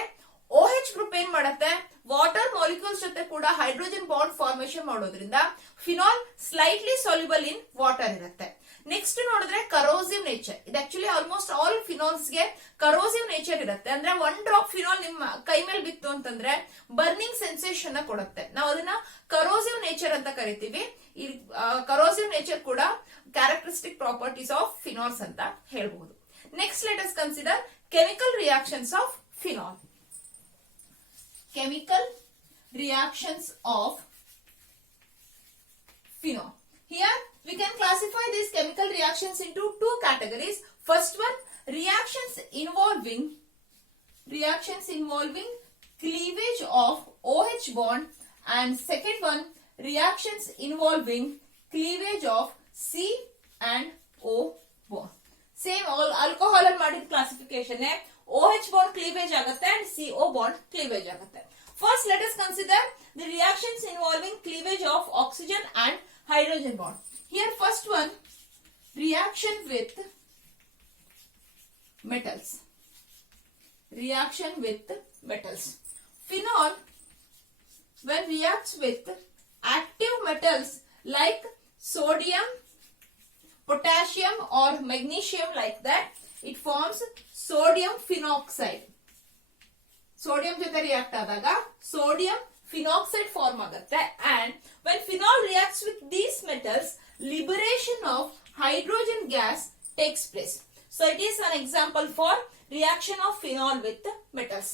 OH ಗ್ರೂಪ್ ಏನ್ ಮಾಡುತ್ತೆ, ವಾಟರ್ ಮಾಲಿಕ್ಯೂಲ್ಸ್ ಜೊತೆ ಕೂಡ ಹೈಡ್ರೋಜನ್ ಬಾಂಡ್ ಫಾರ್ಮೇಶನ್ ಮಾಡೋದ್ರಿಂದ phenol slightly soluble in water ಇರುತ್ತೆ. ನೆಕ್ಸ್ಟ್ ನೋಡಿದ್ರೆ ಕರೋಸಿವ್ ನೇಚರ್. ಇದು ಆಕ್ಚುಲಿ ಆಲ್ಮೋಸ್ಟ್ ಆಲ್ ಫಿನಾಲ್ಸ್ ಗೆ ಕರೋಸಿವ್ ನೇಚರ್ ಇರುತ್ತೆ. ಅಂದ್ರೆ ಒನ್ ಡ್ರಾಪ್ ಫಿನಾಲ್ ನಿಮ್ಮ ಕೈ ಮೇಲೆ ಬಿತ್ತು ಅಂತಂದ್ರೆ ಬರ್ನಿಂಗ್ ಸೆನ್ಸೇಷನ್ ಕೊಡುತ್ತೆ. ನಾವು ಅದನ್ನ ಕರೋಸಿವ್ ನೇಚರ್ ಅಂತ ಕರಿತೀವಿ. ಈ ಕರೋಸಿವ್ ನೇಚರ್ ಕೂಡ ಕ್ಯಾರೆಕ್ಟರಿಸ್ಟಿಕ್ ಪ್ರಾಪರ್ಟೀಸ್ ಆಫ್ ಫಿನಾಲ್ಸ್ ಅಂತ ಹೇಳ್ಬಹುದು. Next let us consider chemical reactions of phenol. Chemical reactions of phenol. Here we can classify these chemical reactions into two categories. First one, reactions involving cleavage of OH bond, and second one, reactions involving cleavage of C and O bond. Same all alcohol ಅಲ್ಲಿ ಮಾಡಿದ classification OH bond cleavage ಆಗುತ್ತೆ and CO bond cleavage ಆಗುತ್ತೆ. First let us consider the reactions involving cleavage of oxygen and hydrogen bond. Here first one, reaction with metals. Phenol when reacts with active metals like sodium, potassium or magnesium like that, it forms sodium phenoxide. Sodium ಜೊತೆ react ಆದಾಗ sodium phenoxide form ಆಗುತ್ತೆ. And when phenol reacts with these metals, liberation of hydrogen gas takes place. So it is an example for reaction of phenol with metals.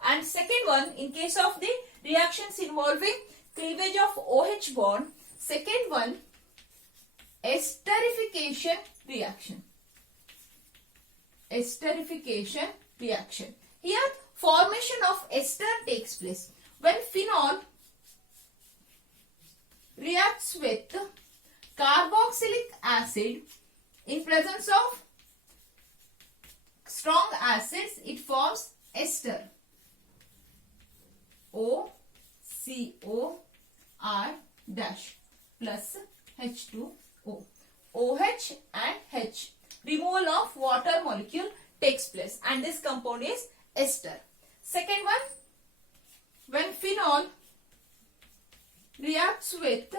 And second one, in case of the reactions involving cleavage of OH bond, second one, esterification reaction. Esterification reaction. Here formation of ester takes place when phenol reacts with carboxylic acid in presence of strong acids. It forms ester. OCOR dash plus H2O. OH and H. Removal of water molecule takes place and this compound is ester. Second one, when phenol reacts with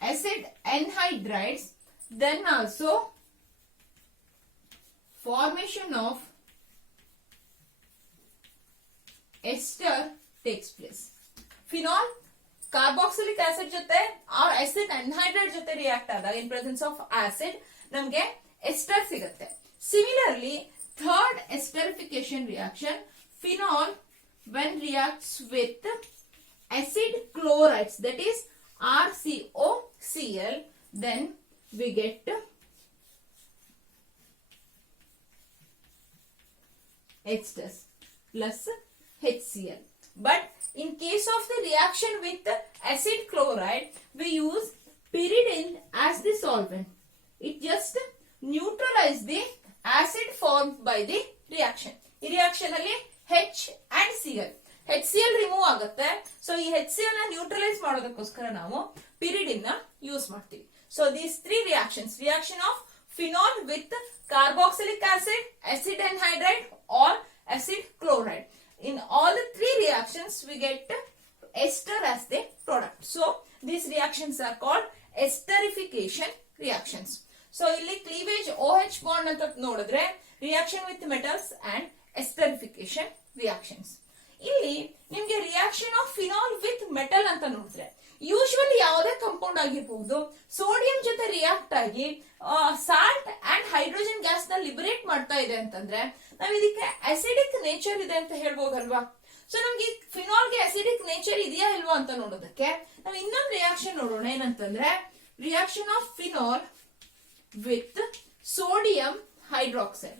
acid anhydrides, then also formation of ester takes place. Phenol carboxylic acid ಜೊತೆ or acid anhydride ಜೊತೆ react ಆದಾಗ in presence of acid ನಮಗೆ ester ಸಿಗುತ್ತೆ. Similarly, third esterification reaction, phenol when reacts with acid chlorides, that is RCOCl, then we get esters plus HCl. But in case of the reaction with acid chloride, we use pyridine as the solvent. It just neutralizes the acid formed by the reaction. ಈ reaction ಅಲ್ಲಿ H and Cl. HCl remove ಆಗುತ್ತೆ. So ಈ HCl ನ neutralise ಮಾಡೋದಕ್ಕೋಸ್ಕರ ನಾವು pyridine ನ use ಮಾಡ್ತೀವಿ. So these three reactions, reaction of phenol with carboxylic acid, acid anhydride or acid chloride. In all the three reactions, we get ester as the product. So these reactions are called esterification reactions. So ಇಲ್ಲಿ cleavage OH bond ಅಂತ ನೋಡಿದ್ರೆ reaction with metals and esterification reactions. ಇಲ್ಲಿ ನಿಮಗೆ reaction of phenol with metal ಅಂತ ನೋಡಿದ್ರೆ usually ಯಾವುದೇ compound ಆಗಿರಬಹುದು, sodium ಜೊತೆ ರಿಯಾಕ್ಟ್ ಆಗಿ ಸಾಲ್ಟ್ ಅಂಡ್ ಹೈಡ್ರೋಜನ್ ಗ್ಯಾಸ್ ನ ಲಿಬರೇಟ್ ಮಾಡ್ತಾ ಇದೆ ಅಂತಂದ್ರೆ ನಾವ್ ಇದಕ್ಕೆ ಅಸಿಡಿಕ್ ನೇಚರ್ ಇದೆ ಅಂತ ಹೇಳ್ಬೋದಲ್ವಾ. ಸೊ ನಮ್ಗೆ ಫಿನಾಲ್ಗೆ ಅಸಿಡಿಕ್ ನೇಚರ್ ಇದೆಯಾ ಇಲ್ವಾ ಅಂತ ನೋಡೋದಕ್ಕೆ ನಾವ್ ಇನ್ನೊಂದು ರಿಯಾಕ್ಷನ್ ನೋಡೋಣ. ಏನಂತಂದ್ರೆ reaction of phenol with sodium hydroxide.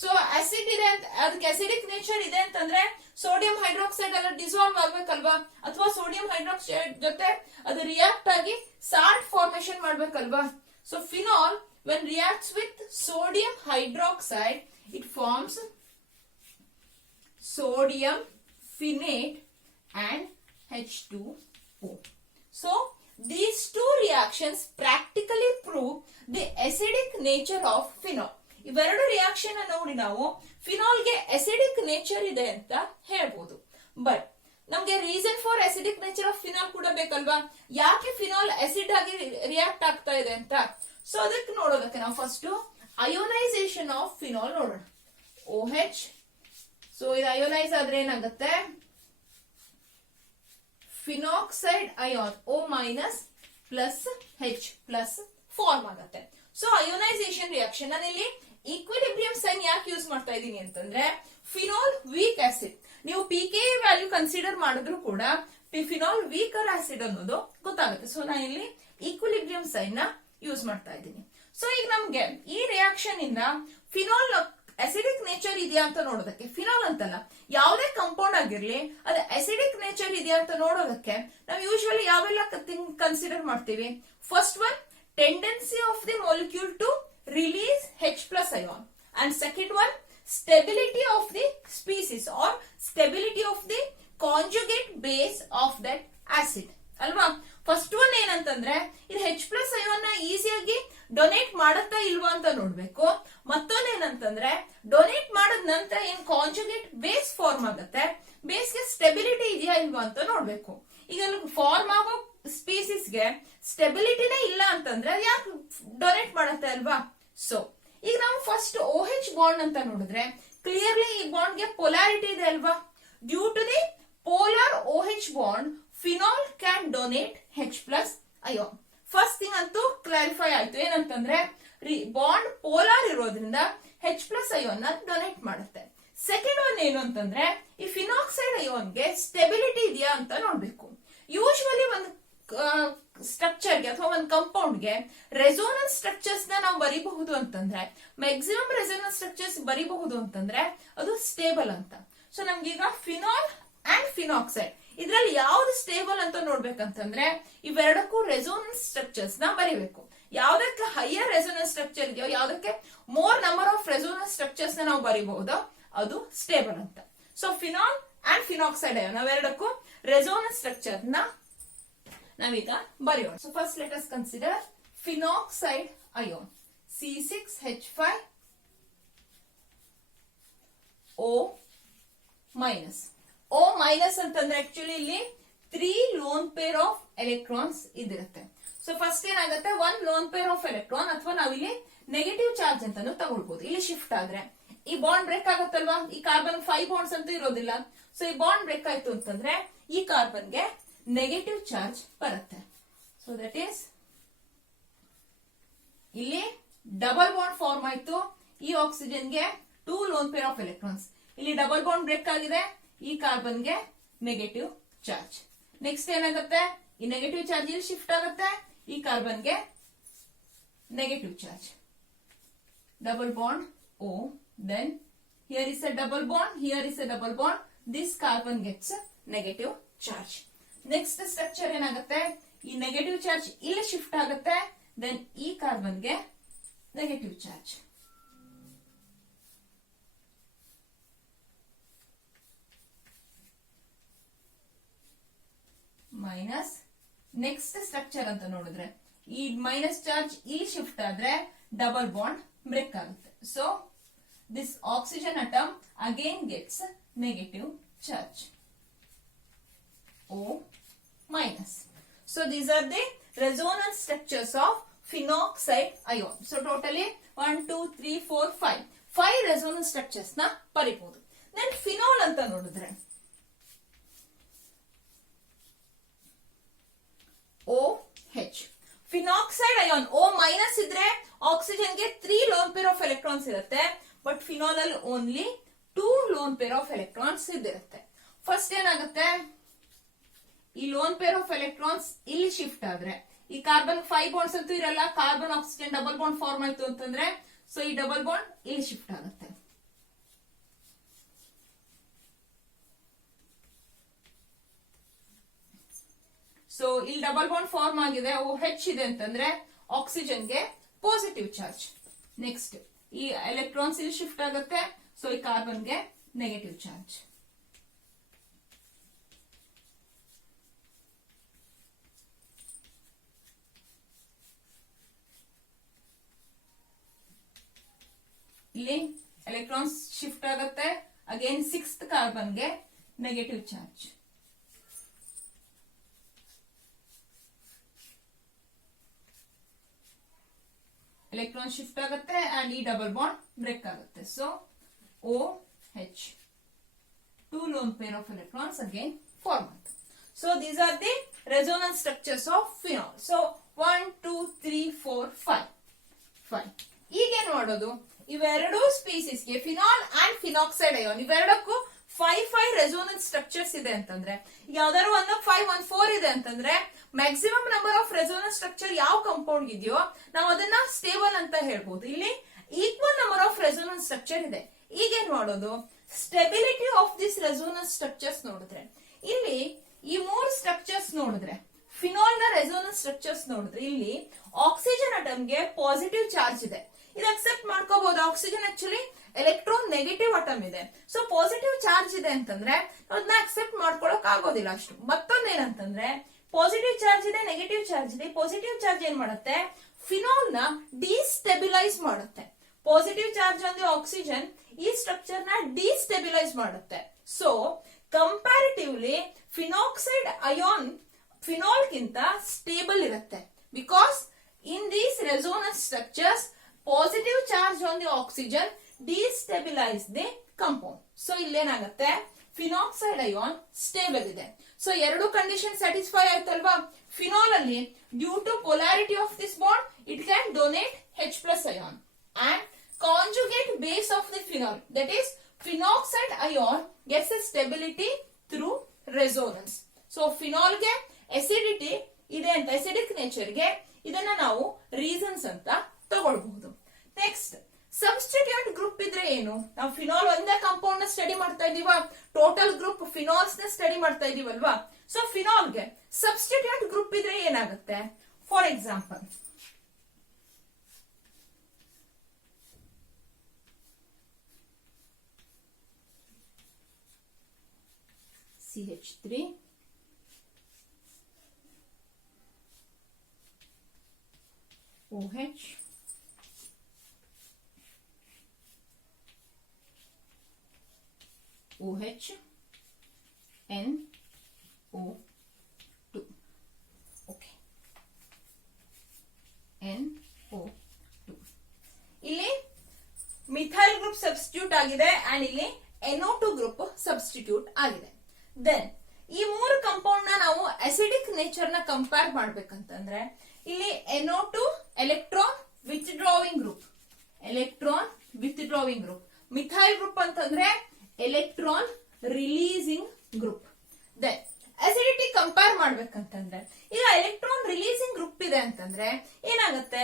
So acid ಇದೆ ಅಂತ, ಅದಕ್ಕೆ ಅಸಿಡಿಕ್ ನೇಚರ್ ಇದೆ ಅಂತಂದ್ರೆ ಸೋಡಿಯಂ ಹೈಡ್ರಾಕ್ಸೈಡ್ ಎಲ್ಲ ಡಿಸಾಲ್ವ್ ಆಗ್ಬೇಕಲ್ವಾ, ಅಥವಾ ಸೋಡಿಯಂ ಹೈಡ್ರಾಕ್ಸೈಡ್ ಜೊತೆ ಅದು ರಿಯಾಕ್ಟ್ ಆಗಿ ಸಾಲ್ಟ್ ಫಾರ್ಮೇಶನ್ ಮಾಡ್ಬೇಕಲ್ವಾ. So phenol when reacts with sodium hydroxide, it forms sodium phenate and H2O. So these two reactions practically prove the acidic nature of phenol. ಇವೆರಡು reaction ನೋಡಿ ನಾವು ಫಿನಾಲ್ಗೆ acidic nature ಇದೆ ಅಂತ ಹೇಳ್ಬೋದು. ಬಟ್ ನಮ್ಗೆ reason for acidic nature of phenol ಕೂಡ ಬೇಕಲ್ವಾ, ಯಾಕೆ ಫಿನಾಲ್ ಅಸಿಡ್ ಆಗಿ ರಿಯಾಕ್ಟ್ ಆಗ್ತಾ ಇದೆ ಅಂತ. ಸೊ ಅದಕ್ಕೆ ನೋಡೋದಕ್ಕೆ ನಾವು ಫಸ್ಟ್ ಅಯೋನೈಸೇಷನ್ ಆಫ್ ಫಿನಾಲ್ ನೋಡೋಣ. OH. ಸೊ ಇದು ಅಯೋನೈಸ್ ಆದ್ರೆ ಏನಾಗುತ್ತೆ, phenoxide ion O minus plus H plus form ಆಗುತ್ತೆ. ಸೊ ಅಯೋನೈಸೇಷನ್ ರಿಯಾಕ್ಷನ್ ನಾನಿಲ್ಲಿ ಈಕ್ವಿಲಿಬ್ರಿಯಂ ಸೈನ್ ಯಾಕೆ ಯೂಸ್ ಮಾಡ್ತಾ ಇದ್ದೀನಿ ಅಂತಂದ್ರೆ ಫಿನಾಲ್ ವೀಕ್ ಆಸಿಡ್. ನೀವು pKa ವ್ಯಾಲ್ಯೂ ಕನ್ಸಿಡರ್ ಮಾಡಿದ್ರು ಕೂಡ ಫಿನಾಲ್ ವೀಕರ್ ಆಸಿಡ್ ಅನ್ನೋದು ಗೊತ್ತಾಗುತ್ತೆ. ಸೊ ನಾನು ಇಲ್ಲಿ ಈಕ್ವಿಲಿಬ್ರಿಯಂ ಸೈನ್ ನ ಯೂಸ್ ಮಾಡ್ತಾ ಇದ್ದೀನಿ. ಸೊ ಈಗ ನಮ್ಗೆ ಈ ರಿಯಾಕ್ಷನ್ ಇಂದ ಫಿನಾಲ್ ಅಸಿಡಿಕ್ ನೇಚರ್ ಇದೆಯಾ ಅಂತ ನೋಡೋದಕ್ಕೆ, ಫಿನಾಲ್ ಅಂತಲ್ಲ ಯಾವುದೇ ಕಂಪೌಂಡ್ ಆಗಿರ್ಲಿ ಅದು ಅಸಿಡಿಕ್ ನೇಚರ್ ಇದೆಯಾ ಅಂತ ನೋಡೋದಕ್ಕೆ ನಾವು ಯೂಶುವಲಿ ಯಾವೆಲ್ಲ ಕನ್ಸಿಡರ್ ಮಾಡ್ತೀವಿ. First one, tendency of the molecule to release H plus ion, and second one, stability of the species or stability of the conjugate base of that acid ಅಲ್ವಾ. First one ಏನಂತಂದ್ರೆ ಇದು H plus ion ನ ಈಸಿಯಾಗಿ donate ಮಾಡುತ್ತಾ ಇಲ್ವಾ ಅಂತ ನೋಡ್ಬೇಕು. ಮತ್ತೊಂದೇನಂತಂದ್ರೆ donate ಮಾಡಿದ ನಂತರ ಏನ್ ಕಾಂಜುಗೇಟ್ ಬೇಸ್ ಫಾರ್ಮ್ ಆಗುತ್ತೆ, ಬೇಸ್ಗೆ ಸ್ಟೆಬಿಲಿಟಿ ಇದೆಯಾ ಇಲ್ವಾ ಅಂತ ನೋಡ್ಬೇಕು. ಈಗ ಫಾರ್ಮ್ ಆಗೋ ಸ್ಪೀಸೀಸ್ಗೆ ಸ್ಟೆಬಿಲಿಟಿನೇ ಇಲ್ಲ ಅಂತಂದ್ರೆ ಯಾಕೆ ಡೊನೇಟ್ ಮಾಡುತ್ತೆ ಅಲ್ವಾ. ಸೊ ಈಗ ನಾವು ಫಸ್ಟ್ OH ಬಾಂಡ್ ಅಂತ ನೋಡಿದ್ರೆ ಕ್ಲಿಯರ್ಲಿ ಈ ಬಾಂಡ್ ಗೆ ಪೊಲಾರಿಟಿ ಇದೆ ಅಲ್ವಾ. Due to the polar OH bond phenol can donate H plus ion. First thing ಅಂತೂ ಕ್ಲಾರಿಫೈ ಆಯ್ತು. ಏನಂತಂದ್ರೆ ಬಾಂಡ್ ಪೋಲಾರ್ ಇರೋದ್ರಿಂದ H ಪ್ಲಸ್ ಅಯೋನ್ ನ ಡೊನೇಟ್ ಮಾಡುತ್ತೆ. ಸೆಕೆಂಡ್ ಒನ್ ಏನು ಅಂತಂದ್ರೆ ಈ ಫಿನಾಕ್ಸೈಡ್ ಅಯೋನ್ಗೆ ಸ್ಟೆಬಿಲಿಟಿ ಇದೆಯಾ ಅಂತ ನೋಡ್ಬೇಕು. ಯೂಶುವಲಿ ಒಂದು ಸ್ಟ್ರಕ್ಚರ್ಗೆ ಅಥವಾ ಒಂದು ಕಂಪೌಂಡ್ಗೆ ರೆಸೋನೆನ್ಸ್ ಸ್ಟ್ರಕ್ಚರ್ಸ್ ನ ನಾವು ಬರೀಬಹುದು ಅಂತಂದ್ರೆ, ಮ್ಯಾಕ್ಸಿಮಮ್ ರೆಸೋನೆನ್ಸ್ ಸ್ಟ್ರಕ್ಚರ್ಸ್ ಬರೀಬಹುದು ಅಂತಂದ್ರೆ ಅದು ಸ್ಟೇಬಲ್ ಅಂತ. ಸೊ ನಮ್ಗೀಗ ಫಿನಾಲ್ ಅಂಡ್ ಫಿನಾಕ್ಸೈಡ್ ಇದ್ರಲ್ಲಿ ಯಾವ್ದು ಸ್ಟೇಬಲ್ ಅಂತ ನೋಡ್ಬೇಕಂತಂದ್ರೆ ಇವೆರಡಕ್ಕೂ ರೆಸೋನೆನ್ಸ್ ಸ್ಟ್ರಕ್ಚರ್ಸ್ ನ ಬರೀಬೇಕು. ಯಾವ್ದಕ್ಕೆ ಹೈಯರ್ ರೆಸೋನೆನ್ಸ್ ಸ್ಟ್ರಕ್ಚರ್ ಇದೆಯೋ, ಯಾವ್ದಕ್ಕೆ more number of resonance structures ನ ನಾವು ಬರೀಬಹುದೋ ಅದು ಸ್ಟೇಬಲ್ ಅಂತ. So phenol and phenoxide ion ನಾವೆರಡಕ್ಕೂ ರೆಸೋನೆನ್ಸ್ ಸ್ಟ್ರಕ್ಚರ್ ನ ನಾವೀಗ ಬರೆಯೋಣ. So first let us consider phenoxide ion C6H5O minus. O minus ಅಂತಂದ್ರೆ ಆಕ್ಚುಲಿ ಇಲ್ಲಿ 3 ಲೋನ್ ಪೇರ್ ಆಫ್ ಎಲೆಕ್ಟ್ರಾನ್ಸ್ ಇದಿರುತ್ತೆ. ಸೊ ಫಸ್ಟ್ ಏನಾಗುತ್ತೆ, 1 ಲೋನ್ ಪೇರ್ ಆಫ್ ಎಲೆಕ್ಟ್ರಾನ್ ಅಥವಾ ನಾವಿಲ್ಲಿ ನೆಗೆಟಿವ್ ಚಾರ್ಜ್ ಅಂತಾನು ತಗೊಳ್ಬಹುದು. ಇಲ್ಲಿ ಶಿಫ್ಟ್ ಆದ್ರೆ ಈ ಬಾಂಡ್ ಬ್ರೇಕ್ ಆಗುತ್ತಲ್ವಾ, ಈ ಕಾರ್ಬನ್ 5 ಬಾಂಡ್ಸ್ ಅಂತೂ ಇರೋದಿಲ್ಲ. ಸೊ ಈ ಬಾಂಡ್ ಬ್ರೇಕ್ ಆಯ್ತು ಅಂತಂದ್ರೆ ಈ ಕಾರ್ಬನ್ಗೆ ನೆಗೆಟಿವ್ ಚಾರ್ಜ್ ಬರುತ್ತೆ. ಸೊ ದಟ್ ಈಸ್ ಇಲ್ಲಿ ಡಬಲ್ ಬಾಂಡ್ ಫಾರ್ಮ್ ಆಯ್ತು. ಈ ಆಕ್ಸಿಜನ್ಗೆ 2 ಲೋನ್ ಪೇರ್ ಆಫ್ ಎಲೆಕ್ಟ್ರಾನ್ಸ್, ಇಲ್ಲಿ ಡಬಲ್ ಬಾಂಡ್ ಬ್ರೇಕ್ ಆಗಿದೆ, ಈ ಕಾರ್ಬನ್ಗೆ ನೆಗೆಟಿವ್ ಚಾರ್ಜ್. ನೆಕ್ಸ್ಟ್ ಏನಾಗುತ್ತೆ, ಈ ನೆಗೆಟಿವ್ ಚಾರ್ಜ್ ಇಲ್ಲಿ ಶಿಫ್ಟ್ ಆಗುತ್ತೆ, ಈ ಕಾರ್ಬನ್ಗೆ negative charge, double bond O, then here is a double bond, here is a double bond, this carbon gets a negative charge. Next structure ಏನಾಗುತ್ತೆ, ಈ ನೆಗೆಟಿವ್ ಚಾರ್ಜ್ ಇಲ್ಲಿ shift ಆಗುತ್ತೆ, ದೆನ್ ಈ ಕಾರ್ಬನ್ಗೆ negative charge. Minus. Next structure ಅಂತ ನೋಡಿದ್ರೆ ಈ minus charge ಇಲ್ಲಿ ಶಿಫ್ಟ್ ಆದ್ರೆ ಡಬಲ್ ಬಾಂಡ್ ಬ್ರೇಕ್ ಆಗುತ್ತೆ. So this oxygen atom again gets a negative charge, O minus. So these are the resonance structures of phenoxide ion. So totally 1 2 3 4 5 5 resonance structures na ಬರೀಬಹುದು. Then phenol ಅಂತ ನೋಡಿದ್ರೆ OH. Phenoxide ion O minus ಇದ್ರೆ oxygen ಗೆ 3 lone pair of electrons ಇರುತ್ತೆ, but phenol ಅಲ್ಲಿ only 2 lone pair of electrons ಇದಿರುತ್ತೆ. First ಏನಾಗುತ್ತೆ, ಈ ಲೋನ್ ಪೇರ್ ಆಫ್ ಎಲೆಕ್ಟ್ರಾನ್ಸ್ ಇಲ್ಲಿ ಶಿಫ್ಟ್ ಆದ್ರೆ ಈ ಕಾರ್ಬನ್ 5 ಬಾಂಡ್ಸ್ ಅಂತೂ ಇರಲ್ಲ, carbon oxygen double bond form ಆಯ್ತು ಅಂತಂದ್ರೆ ಸೊ ಈ ಡಬಲ್ ಬಾಂಡ್ ಇಲ್ಲಿ ಶಿಫ್ಟ್ ಆಗುತ್ತೆ. ಸೊ ಇಲ್ಲಿ ಡಬಲ್ ಬಾಂಡ್ ಫಾರ್ಮ್ ಆಗಿದೆ, OH ಇದೆ ಅಂತಂದ್ರೆ ಆಕ್ಸಿಜನ್ಗೆ ಪಾಸಿಟಿವ್ ಚಾರ್ಜ್. ನೆಕ್ಸ್ಟ್ ಈ ಎಲೆಕ್ಟ್ರಾನ್ಸ್ ಇಲ್ಲಿ ಶಿಫ್ಟ್ ಆಗುತ್ತೆ, ಸೊ ಈ ಕಾರ್ಬನ್ಗೆ ನೆಗೆಟಿವ್ ಚಾರ್ಜ್. ಇಲ್ಲಿ ಎಲೆಕ್ಟ್ರಾನ್ಸ್ ಶಿಫ್ಟ್ ಆಗುತ್ತೆ, ಅಗೇನ್ 6th ಕಾರ್ಬನ್ಗೆ ನೆಗೆಟಿವ್ ಚಾರ್ಜ್. ಎಲೆಕ್ಟ್ರಾನ್ ಶಿಫ್ಟ್ ಆಗುತ್ತೆ ಅಂಡ್ ಈ ಡಬಲ್ ಬಾಂಡ್ ಬ್ರೇಕ್ ಆಗುತ್ತೆ. So OH 2 lone pair of electrons again formed. So these are the resonance structures of phenol. So 1 2 3 4 5 ಈಗ ಏನ್ ಮಾಡೋದು, ಇವೆರಡೂ ಸ್ಪೀಸೀಸ್ ಗೆ ಫಿನಾಲ್ ಅಂಡ್ ಫಿನಾಕ್ಸೈಡ್ ಅಯೋನ್ ಇವೆರಡಕ್ಕೂ 5 ರೆಸೋನೆನ್ಸ್ ಸ್ಟ್ರಕ್ಚರ್ಸ್ ಇದೆ ಅಂತಂದ್ರೆ, ಯಾವ್ದಾದ್ರು ಒಂದು 5 1 4 ಇದೆ ಅಂತಂದ್ರೆ maximum number of resonance structure ಯಾವ ಕಂಪೌಂಡ್ ಇದೆಯೋ ನಾವು ಅದನ್ನ ಸ್ಟೇಬಲ್ ಅಂತ ಹೇಳ್ಬೋದು. ಇಲ್ಲಿ equal number of resonance structure ಇದೆ. ಈಗ ಏನ್ ಮಾಡೋದು, stability of this resonance structures ನೋಡಿದ್ರೆ ಇಲ್ಲಿ ಈ 3 ಸ್ಟ್ರಕ್ಚರ್ಸ್ ನೋಡಿದ್ರೆ ಫಿನಾಲ್ ನ ರೆಸೋನೆನ್ಸ್ ಸ್ಟ್ರಕ್ಚರ್ಸ್ ನೋಡಿದ್ರೆ ಇಲ್ಲಿ ಆಕ್ಸಿಜನ್ ಅಟಮ್ಗೆ ಪಾಸಿಟಿವ್ ಚಾರ್ಜ್ ಇದೆ, ಇದು ಅಕ್ಸೆಪ್ಟ್ ಮಾಡ್ಕೋಬಹುದು. Oxygen actually electron negative atom ಇದೆ, ಸೊ ಪಾಸಿಟಿವ್ ಚಾರ್ಜ್ ಇದೆ ಅಂತಂದ್ರೆ ಅದನ್ನ ಅಕ್ಸೆಪ್ಟ್ ಮಾಡ್ಕೊಳಕ್ ಆಗೋದಿಲ್ಲ ಅಷ್ಟು. ಮತ್ತೊಂದೇನಂತಂದ್ರೆ ಪಾಸಿಟಿವ್ ಚಾರ್ಜ್ ಇದೆ, ನೆಗೆಟಿವ್ ಚಾರ್ಜ್ ಇದೆ. ಪಾಸಿಟಿವ್ ಚಾರ್ಜ್ ಏನ್ ಮಾಡುತ್ತೆ, ಫಿನಾಲ್ ನ ಡಿಸ್ಟೆಬಿಲೈಸ್ ಮಾಡುತ್ತೆ. ಪಾಸಿಟಿವ್ ಚಾರ್ಜ್ ಅಂದ್ರೆ ಆಕ್ಸಿಜನ್ ಈ ಸ್ಟ್ರಕ್ಚರ್ ನ ಡಿಸ್ಟೆಬಿಲೈಸ್ ಮಾಡುತ್ತೆ. So comparatively phenoxide ion phenol ಗಿಂತ ಸ್ಟೇಬಲ್ ಇರುತ್ತೆ, because in these resonance structures positive charge on the oxygen destabilise the compound. So ಇಲ್ಲೇನಾಗುತ್ತೆ, ಫಿನಾಕ್ಸೈಡ್ ಅಯಾನ್ ಸ್ಟೇಬಲ್ ಇದೆ. ಸೊ ಎರಡು ಕಂಡೀಷನ್ ಸ್ಯಾಟಿಸ್ಫೈ ಆಯ್ತಲ್ವಾ. ಫಿನಾಲ್ ಅಲ್ಲಿ due to polarity of this bond it can donate H plus ion and conjugate base of the phenol, that is phenoxide ion, gets a stability through resonance. So phenol ಗೆ acidity ಇದೆ ಅಂತ, acidic nature ಗೆ ಇದನ್ನ ನಾವು reasons ಅಂತ ತಗೊಳ್ಬಹುದು. Next substituent group ಇದ್ರೆ ಏನು? ನಾವು ಫಿನಾಲ್ ಒಂದೇ ಕಾಂಪೌಂಡ್ ನ ಸ್ಟಡಿ ಮಾಡ್ತಾ ಇದೀವ, ಟೋಟಲ್ ಗ್ರೂಪ್ ಫಿನಾಲ್ಸ್ ನ ಸ್ಟಡಿ ಮಾಡ್ತಾ ಇದೀವಲ್ವಾ. ಸೊ ಫಿನಾಲ್ಗೆ ಸಬ್ಸ್ಟಿಟ್ಯೂಯೆಂಟ್ ಗ್ರೂಪ್ ಇದ್ರೆ ಏನಾಗುತ್ತೆ? For example CH3 OH OH NO2. Okay. NO2. ಇಲ್ಲಿ ಮಿಥೈಲ್ ಗ್ರೂಪ್ ಸಬ್ಸ್ಟಿಟ್ಯೂಟ್ ಆಗಿದೆ ಅಂಡ್ ಇಲ್ಲಿ NO2 ಗ್ರೂಪ್ ಸಬ್ಸ್ಟಿಟ್ಯೂಟ್ ಆಗಿದೆ. ದೆನ್ ಈ ಮೂರು ಕಾಂಪೌಂಡ್ ನ ನಾವು ಅಸಿಡಿಕ್ ನೇಚರ್ ನ ಕಂಪೇರ್ ಮಾಡ್ಬೇಕಂತಂದ್ರೆ ಇಲ್ಲಿ NO2 electron withdrawing group, electron withdrawing group. Methyl group ಅಂತಂದ್ರೆ electron releasing group. Then acidity compare ಮಾಡ್ಬೇಕಂತಂದ್ರೆ ಈಗ ಎಲೆಕ್ಟ್ರಾನ್ ರಿಲೀಸಿಂಗ್ ಗ್ರೂಪ್ ಇದೆ ಅಂತಂದ್ರೆ ಏನಾಗುತ್ತೆ?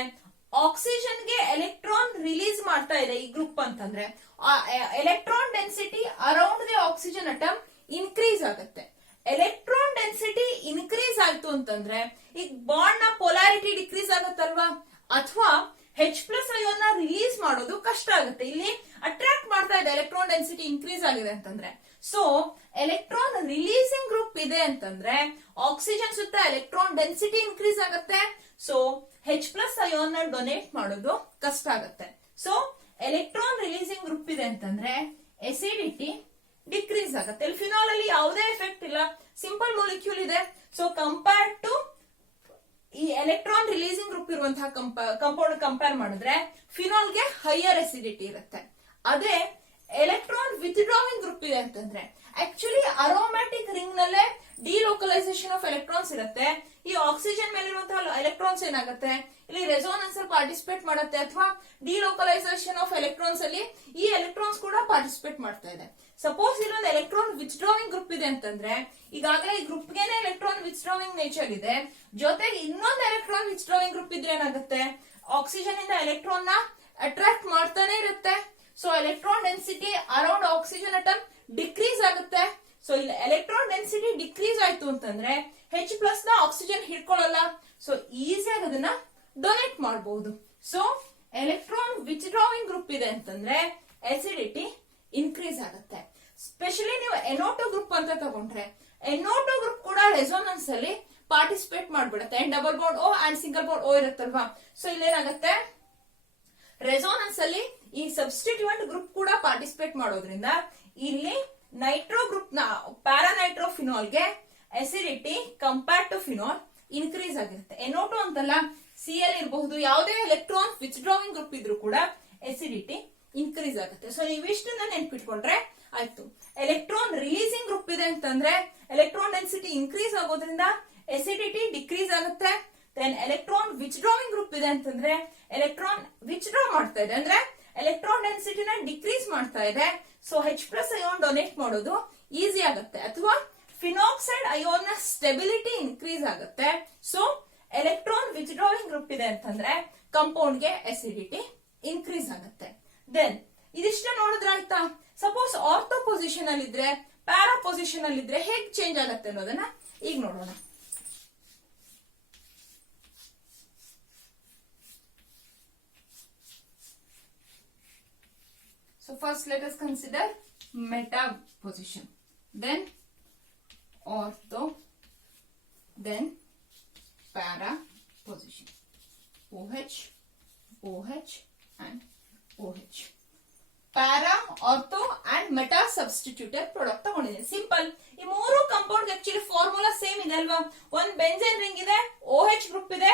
ಆಕ್ಸಿಜನ್ ಗೆ ಎಲೆಕ್ಟ್ರಾನ್ ರಿಲೀಸ್ ಮಾಡ್ತಾ ಇದೆ ಈ ಗ್ರೂಪ್ ಅಂತಂದ್ರೆ electron density around the oxygen atom increase ಆಗುತ್ತೆ. ಎಲೆಕ್ಟ್ರಾನ್ ಡೆನ್ಸಿಟಿ ಇನ್ಕ್ರೀಸ್ ಆಯ್ತು ಅಂತಂದ್ರೆ ಈಗ ಬಾಂಡ್ ನ ಪೊಲಾರಿಟಿ ಡಿಕ್ರೀಸ್ ಆಗುತ್ತಲ್ವಾ, ಅಥವಾ H ಪ್ಲಸ್ ಅಯೋನ್ ನ ರಿಲೀಸ್ ಮಾಡೋದು ಕಷ್ಟ ಆಗುತ್ತೆ. ಇಲ್ಲಿ ಅಟ್ರಾಕ್ಟ್ ಮಾಡ್ತಾ ಇದೆ, ಎಲೆಕ್ಟ್ರಾನ್ ಡೆನ್ಸಿಟಿ ಇನ್ಕ್ರೀಸ್ ಆಗಿದೆ ಅಂತಂದ್ರೆ. ಸೊ ಎಲೆಕ್ಟ್ರಾನ್ ರಿಲೀಸಿಂಗ್ ಗ್ರೂಪ್ ಇದೆ ಅಂತಂದ್ರೆ ಆಕ್ಸಿಜನ್ ಸುತ್ತ ಎಲೆಕ್ಟ್ರಾನ್ ಡೆನ್ಸಿಟಿ ಇನ್ಕ್ರೀಸ್ ಆಗುತ್ತೆ. ಸೊ H ಪ್ಲಸ್ ಅಯೋನ್ ನ ಡೊನೇಟ್ ಮಾಡೋದು ಕಷ್ಟ ಆಗುತ್ತೆ. ಸೊ ಎಲೆಕ್ಟ್ರಾನ್ ರಿಲೀಸಿಂಗ್ ಗ್ರೂಪ್ ಇದೆ ಅಂತಂದ್ರೆ ಎಸಿಡಿಟಿ ಡಿಕ್ರೀಸ್ ಆಗುತ್ತೆ. ಇಲ್ಲಿ ಫಿನಾಲ್ ಅಲ್ಲಿ ಯಾವುದೇ ಎಫೆಕ್ಟ್ ಇಲ್ಲ, ಸಿಂಪಲ್ ಮೊಲಿಕ್ಯೂಲ್ ಇದೆ. ಸೊ ಕಂಪೇರ್ ಟು ಈ ಎಲೆಕ್ಟ್ರಾನ್ ರಿಲೀಸಿಂಗ್ ಗ್ರೂಪ್ ಇರುವಂತಹ ಕಂಪೌಂಡ್ ಕಂಪೇರ್ ಮಾಡಿದ್ರೆ ಫಿನಾಲ್ ಗೆ ಹೈಯರ್ ಎಸಿಡಿಟಿ ಇರುತ್ತೆ. ಅದೇ ಎಲೆಕ್ಟ್ರಾನ್ ವಿತ್ಡ್ರಾವಿಂಗ್ ಗ್ರೂಪ್ ಇದೆ ಅಂತಂದ್ರೆ ಆಕ್ಚುಲಿ ಅರೋಮ್ಯಾಟಿಕ್ ರಿಂಗ್ ನಲ್ಲೇ ಡಿಲೋಕಲೈಸೇಷನ್ ಆಫ್ ಎಲೆಕ್ಟ್ರಾನ್ಸ್ ಇರುತ್ತೆ. ಈ ಆಕ್ಸಿಜನ್ ಮೇಲಿರುವಂತಹ ಎಲೆಕ್ಟ್ರಾನ್ಸ್ ಏನಾಗುತ್ತೆ, ಇಲ್ಲಿ ರೆಸೋನೆನ್ಸ್ ಅಲ್ಲಿ ಪಾರ್ಟಿಸಿಪೇಟ್ ಮಾಡುತ್ತೆ, ಅಥವಾ ಡಿಲೋಕಲೈಸೇಷನ್ ಆಫ್ ಎಲೆಕ್ಟ್ರಾನ್ಸ್ ಅಲ್ಲಿ ಈ ಎಲೆಕ್ಟ್ರಾನ್ಸ್ ಕೂಡ ಪಾರ್ಟಿಸಿಪೇಟ್ ಮಾಡ್ತಾ ಇದೆ. ಸಪೋಸ್ ಇಲ್ಲೊಂದು ಎಲೆಕ್ಟ್ರಾನ್ ವಿತ್ಡ್ರಾವಿಂಗ್ ಗ್ರೂಪ್ ಇದೆ ಅಂತಂದ್ರೆ ಈಗಾಗಲೇ ಈ ಗ್ರೂಪ್ ಗೆನೆ ಎಲೆಕ್ಟ್ರಾನ್ ವಿತ್ಡ್ರಾವಿಂಗ್ ನೇಚರ್ ಇದೆ, ಜೊತೆಗೆ ಇನ್ನೊಂದು ಎಲೆಕ್ಟ್ರಾನ್ ವಿತ್ಡ್ರಾವಿಂಗ್ ಗ್ರೂಪ್ ಇದ್ರೆ ಏನಾಗುತ್ತೆ, ಆಕ್ಸಿಜನ್ ಇಂದ ಎಲೆಕ್ಟ್ರಾನ್ ನ ಅಟ್ರಾಕ್ಟ್ ಮಾಡ್ತಾನೆ ಇರುತ್ತೆ. So electron density around oxygen atom decrease ಆಗುತ್ತೆ. ಸೊ ಇಲ್ಲಿ ಎಲೆಕ್ಟ್ರಾನ್ ಡೆನ್ಸಿಟಿ ಡಿಕ್ರೀಸ್ ಆಯ್ತು ಅಂತಂದ್ರೆ H ಪ್ಲಸ್ ನ ಆಕ್ಸಿಜನ್ ಹಿಡ್ಕೊಳ್ಳಲ್ಲ, ಸೊ ಈಸಿಯಾಗಿ ಅದನ್ನ ಡೊನೇಟ್ ಮಾಡಬಹುದು. ಸೊ ಎಲೆಕ್ಟ್ರಾನ್ ವಿತ್ಡ್ರಾವಿಂಗ್ ಗ್ರೂಪ್ ಇದೆ ಅಂತಂದ್ರೆ ಎಸಿಡಿಟಿ ಇನ್ಕ್ರೀಸ್ ಆಗುತ್ತೆ. ಸ್ಪೆಷಲಿ ನೀವು NO2 ಗ್ರೂಪ್ ಅಂತ ತಗೊಂಡ್ರೆ NO2 ಗ್ರೂಪ್ ಕೂಡ ರೆಸೋನೆನ್ಸ್ ಅಲ್ಲಿ ಪಾರ್ಟಿಸಿಪೇಟ್ ಮಾಡ್ಬಿಡುತ್ತೆ. And double bond O and single bond O ಇರುತ್ತಲ್ವಾ. ಸೊ ಇಲ್ಲೇನಾಗುತ್ತೆ, ರೆಸೋನೆನ್ಸ್ ಅಲ್ಲಿ ಈ ಸಬ್ಸ್ಟಿಟ್ಯೂಯೆಂಟ್ ಗ್ರೂಪ್ ಕೂಡ ಪಾರ್ಟಿಸಿಪೇಟ್ ಮಾಡೋದ್ರಿಂದ ಇಲ್ಲಿ ನೈಟ್ರೋ ಗ್ರೂಪ್ ನ ಪ್ಯಾರಾನೈಟ್ರೋ ಫಿನಾಲ್ ಗೆ acidity compare to phenol increase ಆಗಿರುತ್ತೆ. NO2 ಅಂತಲ್ಲ, Cl ಇರಬಹುದು, ಯಾವುದೇ ಎಲೆಕ್ಟ್ರಾನ್ ವಿತ್ಡ್ರಾವಿಂಗ್ ಗ್ರೂಪ್ ಇದ್ರೂ ಕೂಡ ಅಸಿಡಿಟಿ ಇನ್ಕ್ರೀಸ್ ಆಗುತ್ತೆ. ಸೊ ಇವಿಷ್ಟನ್ನ ನೆನ್ಪಿಟ್ಕೊಂಡ್ರೆ ಆಯ್ತು. ಎಲೆಕ್ಟ್ರಾನ್ ರಿಲೀಸಿಂಗ್ ಗ್ರೂಪ್ ಇದೆ ಅಂತಂದ್ರೆ ಎಲೆಕ್ಟ್ರಾನ್ ಡೆನ್ಸಿಟಿ ಇನ್ಕ್ರೀಸ್ ಆಗೋದ್ರಿಂದ ಎಸಿಡಿಟಿ ಡಿಕ್ರೀಸ್ ಆಗುತ್ತೆ. ದೆನ್ ಎಲೆಕ್ಟ್ರಾನ್ ವಿತ್ಡ್ರಾವಿಂಗ್ ಗ್ರೂಪ್ ಇದೆ ಅಂತಂದ್ರೆ ಎಲೆಕ್ಟ್ರಾನ್ ವಿತ್ಡ್ರಾ ಮಾಡ್ತಾ ಇದೆ ಅಂದ್ರೆ ಎಲೆಕ್ಟ್ರಾನ್ ಡೆನ್ಸಿಟಿನ ಡಿಕ್ರೀಸ್ ಮಾಡ್ತಾ ಇದೆ. So H plus ion donate ಮಾಡೋದು ಈಸಿ ಆಗುತ್ತೆ, ಅಥವಾ ಫಿನಾಕ್ಸೈಡ್ ಅಯೋನ್ ನ ಸ್ಟೆಬಿಲಿಟಿ ಇನ್ಕ್ರೀಸ್ ಆಗುತ್ತೆ. ಸೊ ಎಲೆಕ್ಟ್ರಾನ್ ವಿತ್ಡ್ರಾವಿಂಗ್ ಗ್ರೂಪ್ ಇದೆ ಅಂತಂದ್ರೆ ಕಂಪೌಂಡ್ ಗೆ ಅಸಿಡಿಟಿ ಇನ್ಕ್ರೀಸ್ ಆಗುತ್ತೆ. ದೆನ್ ಇದಿಷ್ಟ ನೋಡಿದ್ರೆ ಆಯ್ತಾ. ಸಪೋಸ್ ಆರ್ಥೋ ಪೊಸಿಷನ್ ಅಲ್ಲಿ ಇದ್ರೆ, ಪ್ಯಾರಾ ಪೊಸಿಷನ್ ಅಲ್ಲಿ ಇದ್ರೆ ಹೇಗ್ ಚೇಂಜ್ ಆಗುತ್ತೆ ಅನ್ನೋದನ್ನ ಈಗ ನೋಡೋಣ. So first let us consider meta position, then ortho, then para position. OH, OH and OH. Para, ortho and meta substituted product ತಗೊಂಡಿದ್ದೀನಿ. ಸಿಂಪಲ್. ಈ ಮೂರು ಕಾಂಪೌಂಡ್ ಆಕ್ಚುಲಿ ಫಾರ್ಮುಲಾ ಸೇಮ್ ಇದೆ ಅಲ್ವಾ. ಒಂದ್ ಬೆಂಜೆನ್ ರಿಂಗ್ ಇದೆ, OH ಗ್ರೂಪ್ ಇದೆ,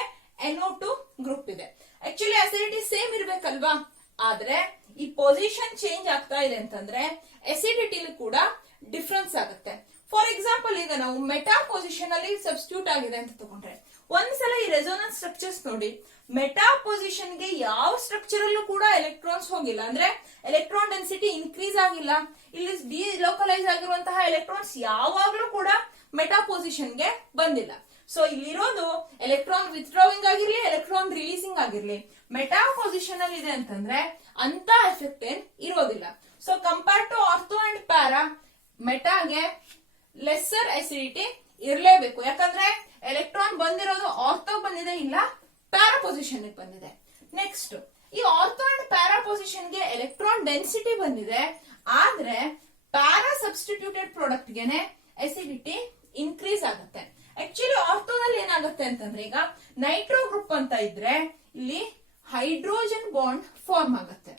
NO2 ಗ್ರೂಪ್ ಇದೆ. Actually acidity same ಇರ್ಬೇಕಲ್ವಾ, ಆದ್ರೆ ಈ ಪೊಸಿಷನ್ ಚೇಂಜ್ ಆಗ್ತಾ ಇದೆ ಅಂತಂದ್ರೆ ಅಸಿಡಿಟಿ ಕೂಡ ಡಿಫರೆನ್ಸ್ ಆಗುತ್ತೆ. ಫಾರ್ ಎಕ್ಸಾಂಪಲ್ ಈಗ ನಾವು ಮೆಟಾ ಪೊಸಿಷನ್ ಅಲ್ಲಿ ಸಬ್ಸ್ಟಿಟ್ಯೂಟ್ ಆಗಿದೆ ಅಂತ ತಗೊಂಡ್ರೆ ಒಂದ್ಸಲ ಈ ರೆಸೋನೆನ್ಸ್ ಸ್ಟ್ರಕ್ಚರ್ಸ್ ನೋಡಿ, ಮೆಟಾ ಪೊಸಿಷನ್ ಗೆ ಯಾವ ಸ್ಟ್ರಕ್ಚರ್ ಅಲ್ಲೂ ಕೂಡ ಎಲೆಕ್ಟ್ರಾನ್ಸ್ ಹೋಗಿಲ್ಲ, ಅಂದ್ರೆ ಎಲೆಕ್ಟ್ರಾನ್ ಡೆನ್ಸಿಟಿ ಇನ್ಕ್ರೀಸ್ ಆಗಿಲ್ಲ. ಇಲ್ಲಿ ಡಿಲೋಕಲೈಸ್ ಆಗಿರುವಂತಹ ಎಲೆಕ್ಟ್ರಾನ್ಸ್ ಯಾವಾಗ್ಲೂ ಕೂಡ ಮೆಟಾ ಪೊಸಿಷನ್ ಗೆ ಬಂದಿಲ್ಲ. ಸೊ ಇಲ್ಲಿರೋದು ಎಲೆಕ್ಟ್ರಾನ್ ವಿತ್ಡ್ರಾವಿಂಗ್ ಆಗಿರ್ಲಿ, ಎಲೆಕ್ಟ್ರಾನ್ ರಿಲೀಸಿಂಗ್ ಆಗಿರ್ಲಿ, ಮೆಟಾ ಪೊಸಿಷನ್ ಅಲ್ಲಿ ಇದೆ ಅಂತಂದ್ರೆ ಅಂತ ಎಫೆಕ್ಟ್ ಏನ್ ಇರೋದಿಲ್ಲ. So compare to ortho and para, ಮೆಟಾಗೆ ಲೆಸ್ಸರ್ ಅಸಿಡಿಟಿ ಇರಲೇಬೇಕು, ಯಾಕಂದ್ರೆ ಎಲೆಕ್ಟ್ರಾನ್ ಬಂದಿರೋದು ಆರ್ಥೋ ಬಂದಿದೆ, ಇಲ್ಲ ಪ್ಯಾರಾ ಪೊಸಿಷನ್ ಬಂದಿದೆ. ನೆಕ್ಸ್ಟ್, ಈ ಆರ್ಥೋ ಅಂಡ್ ಪ್ಯಾರಾ ಪೊಸಿಷನ್ ಗೆ ಎಲೆಕ್ಟ್ರಾನ್ ಡೆನ್ಸಿಟಿ ಬಂದಿದೆ, ಆದ್ರೆ ಪ್ಯಾರಾ ಸಬ್ಸ್ಟಿಟ್ಯೂಟೆಡ್ ಪ್ರಾಡಕ್ಟ್ ಗೆನೆ ಅಸಿಡಿಟಿ ಇನ್ಕ್ರೀಸ್ ಆಗುತ್ತೆ. ಆಕ್ಚುಲಿ ಆರ್ಥೋದಲ್ಲಿ ಏನಾಗುತ್ತೆ ಅಂತಂದ್ರೆ, ಈಗ ನೈಟ್ರೋ ಗ್ರೂಪ್ ಅಂತ ಇದ್ರೆ ಇಲ್ಲಿ ಹೈಡ್ರೋಜನ್ ಬಾಂಡ್ ಫಾರ್ಮ್ ಆಗುತ್ತೆ,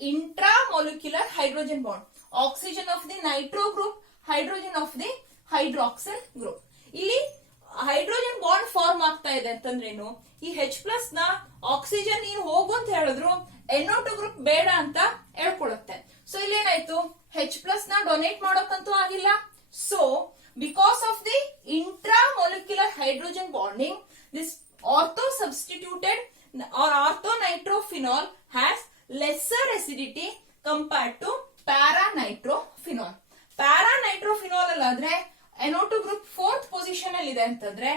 intramolecular hydrogen bond, oxygen of the Nitro group, hydrogen of the hydroxyl group. ಇಲ್ಲಿ ಹೈಡ್ರೋಜನ್ ಬಾಂಡ್ ಫಾರ್ಮ್ ಆಗ್ತಾ ಇದೆ ಅಂತಂದ್ರೇನು, ಈ H+ ನ ಆಕ್ಸಿಜನ್ ನೀನು ಹೋಗು ಅಂತ ಹೇಳಿದ್ರು NO2 ಗ್ರೂಪ್ ಬೇಡ ಅಂತ ಹೇಳ್ಕೊಳುತ್ತೆ. ಸೊ ಇಲ್ಲೇನಾಯ್ತು, H+ ನ ಡೊನೇಟ್ ಮಾಡೋಕಂತೂ ಆಗಿಲ್ಲ. So because of the intramolecular hydrogen bonding, this ortho substituted or ortho nitrophenol has lesser acidity compared to para nitrophenol. Para nitrophenol ಅಲ್ಲಾದ್ರೆ NO2 group 4th position ಅಲ್ಲಿ ಇದೆ ಅಂತಂದ್ರೆ